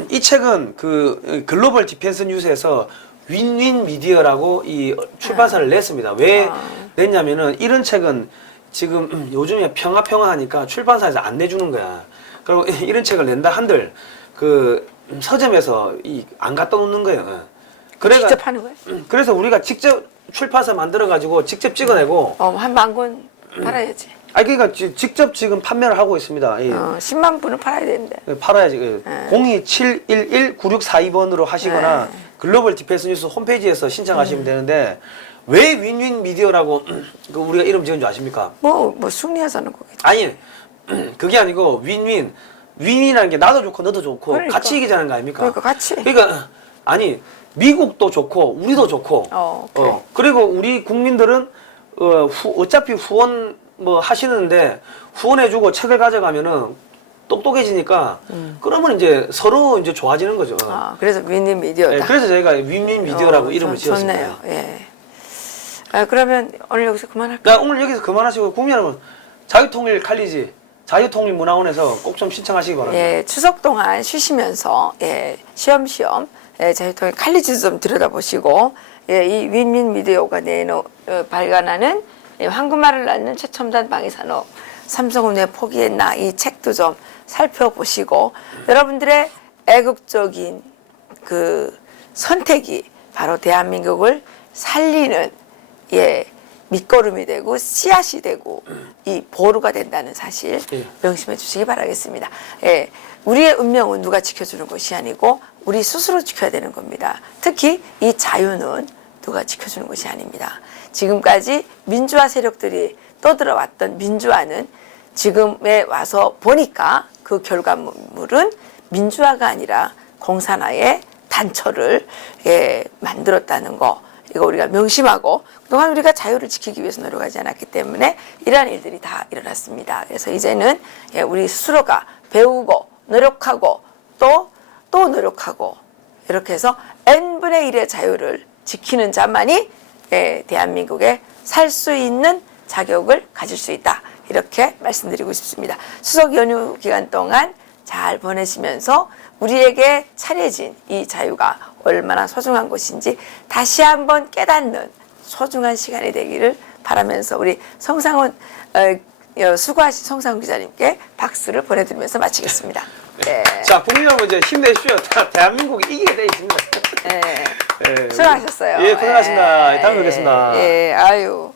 이 책은 그 글로벌 디펜스 뉴스에서 윈윈 미디어라고 이 출판사를 냈습니다. 왜 냈냐면은 이런 책은 지금 요즘에 평화하니까 출판사에서 안 내주는 거야. 그리고 이런 책을 낸다 한들 그 서점에서 안 갖다 놓는 거예요. 그래가 직접 하는 거예요? 그래서 우리가 직접 출판사 만들어 가지고 직접 찍어내고 한 만 권 팔아야지. 아 그러니까 직접 지금 판매를 하고 있습니다. 이 10만 부는 팔아야 되는데. 팔아야지. 02-711-9642번으로 하시거나 글로벌 디펜스 뉴스 홈페이지에서 신청하시면 되는데 왜 윈윈 미디어라고 그 우리가 이름 지은 줄 아십니까? 뭐 승리하자는 거겠지. 아니 그게 아니고 윈윈이라는 게 나도 좋고 너도 좋고 그러니까. 같이 이기자는 거 아닙니까? 그러니까 같이. 그러니까 아니 미국도 좋고 우리도 좋고 그래. 그리고 우리 국민들은 어차피 후원 뭐 하시는데 후원해주고 책을 가져가면은 똑똑해지니까 그러면 이제 서로 이제 좋아지는 거죠. 그래서 윈윈 미디어다. 네, 그래서 저희가 윈윈 미디어라고 이름을 지었습니다. 좋네요. 예. 그러면 오늘 여기서 그만할까요? 그러니까 오늘 여기서 그만하시고 국민 여러분 자유통일 칼리지 자유통일문화원에서 꼭 좀 신청하시기 바랍니다. 예, 추석 동안 쉬시면서 쉬엄쉬엄 자유통일 칼리지도 좀 들여다보시고 이 윈윈 미디어가 발간하는 황금알을 낳는 최첨단 방위산업 삼성은 왜 포기했나 이 책도 좀 살펴보시고 여러분들의 애국적인 그 선택이 바로 대한민국을 살리는 밑거름이 되고 씨앗이 되고 이 보루가 된다는 사실 명심해 주시기 바라겠습니다. 우리의 운명은 누가 지켜주는 것이 아니고 우리 스스로 지켜야 되는 겁니다. 특히 이 자유는 누가 지켜주는 것이 아닙니다. 지금까지 민주화 세력들이 떠들어왔던 민주화는 지금에 와서 보니까 그 결과물은 민주화가 아니라 공산화의 단초를 만들었다는 거 이거 우리가 명심하고 그동안 우리가 자유를 지키기 위해서 노력하지 않았기 때문에 이러한 일들이 다 일어났습니다. 그래서 이제는 우리 스스로가 배우고 노력하고 또 노력하고 이렇게 해서 n분의 1의 자유를 지키는 자만이 대한민국에 살 수 있는 자격을 가질 수 있다. 이렇게 말씀드리고 싶습니다. 추석 연휴 기간 동안 잘 보내시면서 우리에게 차려진 이 자유가 얼마나 소중한 것인지 다시 한번 깨닫는 소중한 시간이 되기를 바라면서 우리 성상훈 수고하신 성상훈 기자님께 박수를 보내드리면서 마치겠습니다. 네. 자, 국민 여러분 이제 힘내십시오. 대한민국이 이기게 돼 있습니다. 네. 수고하셨어요. 예, 고생하셨습니다. 다음에 뵙겠습니다. 아유.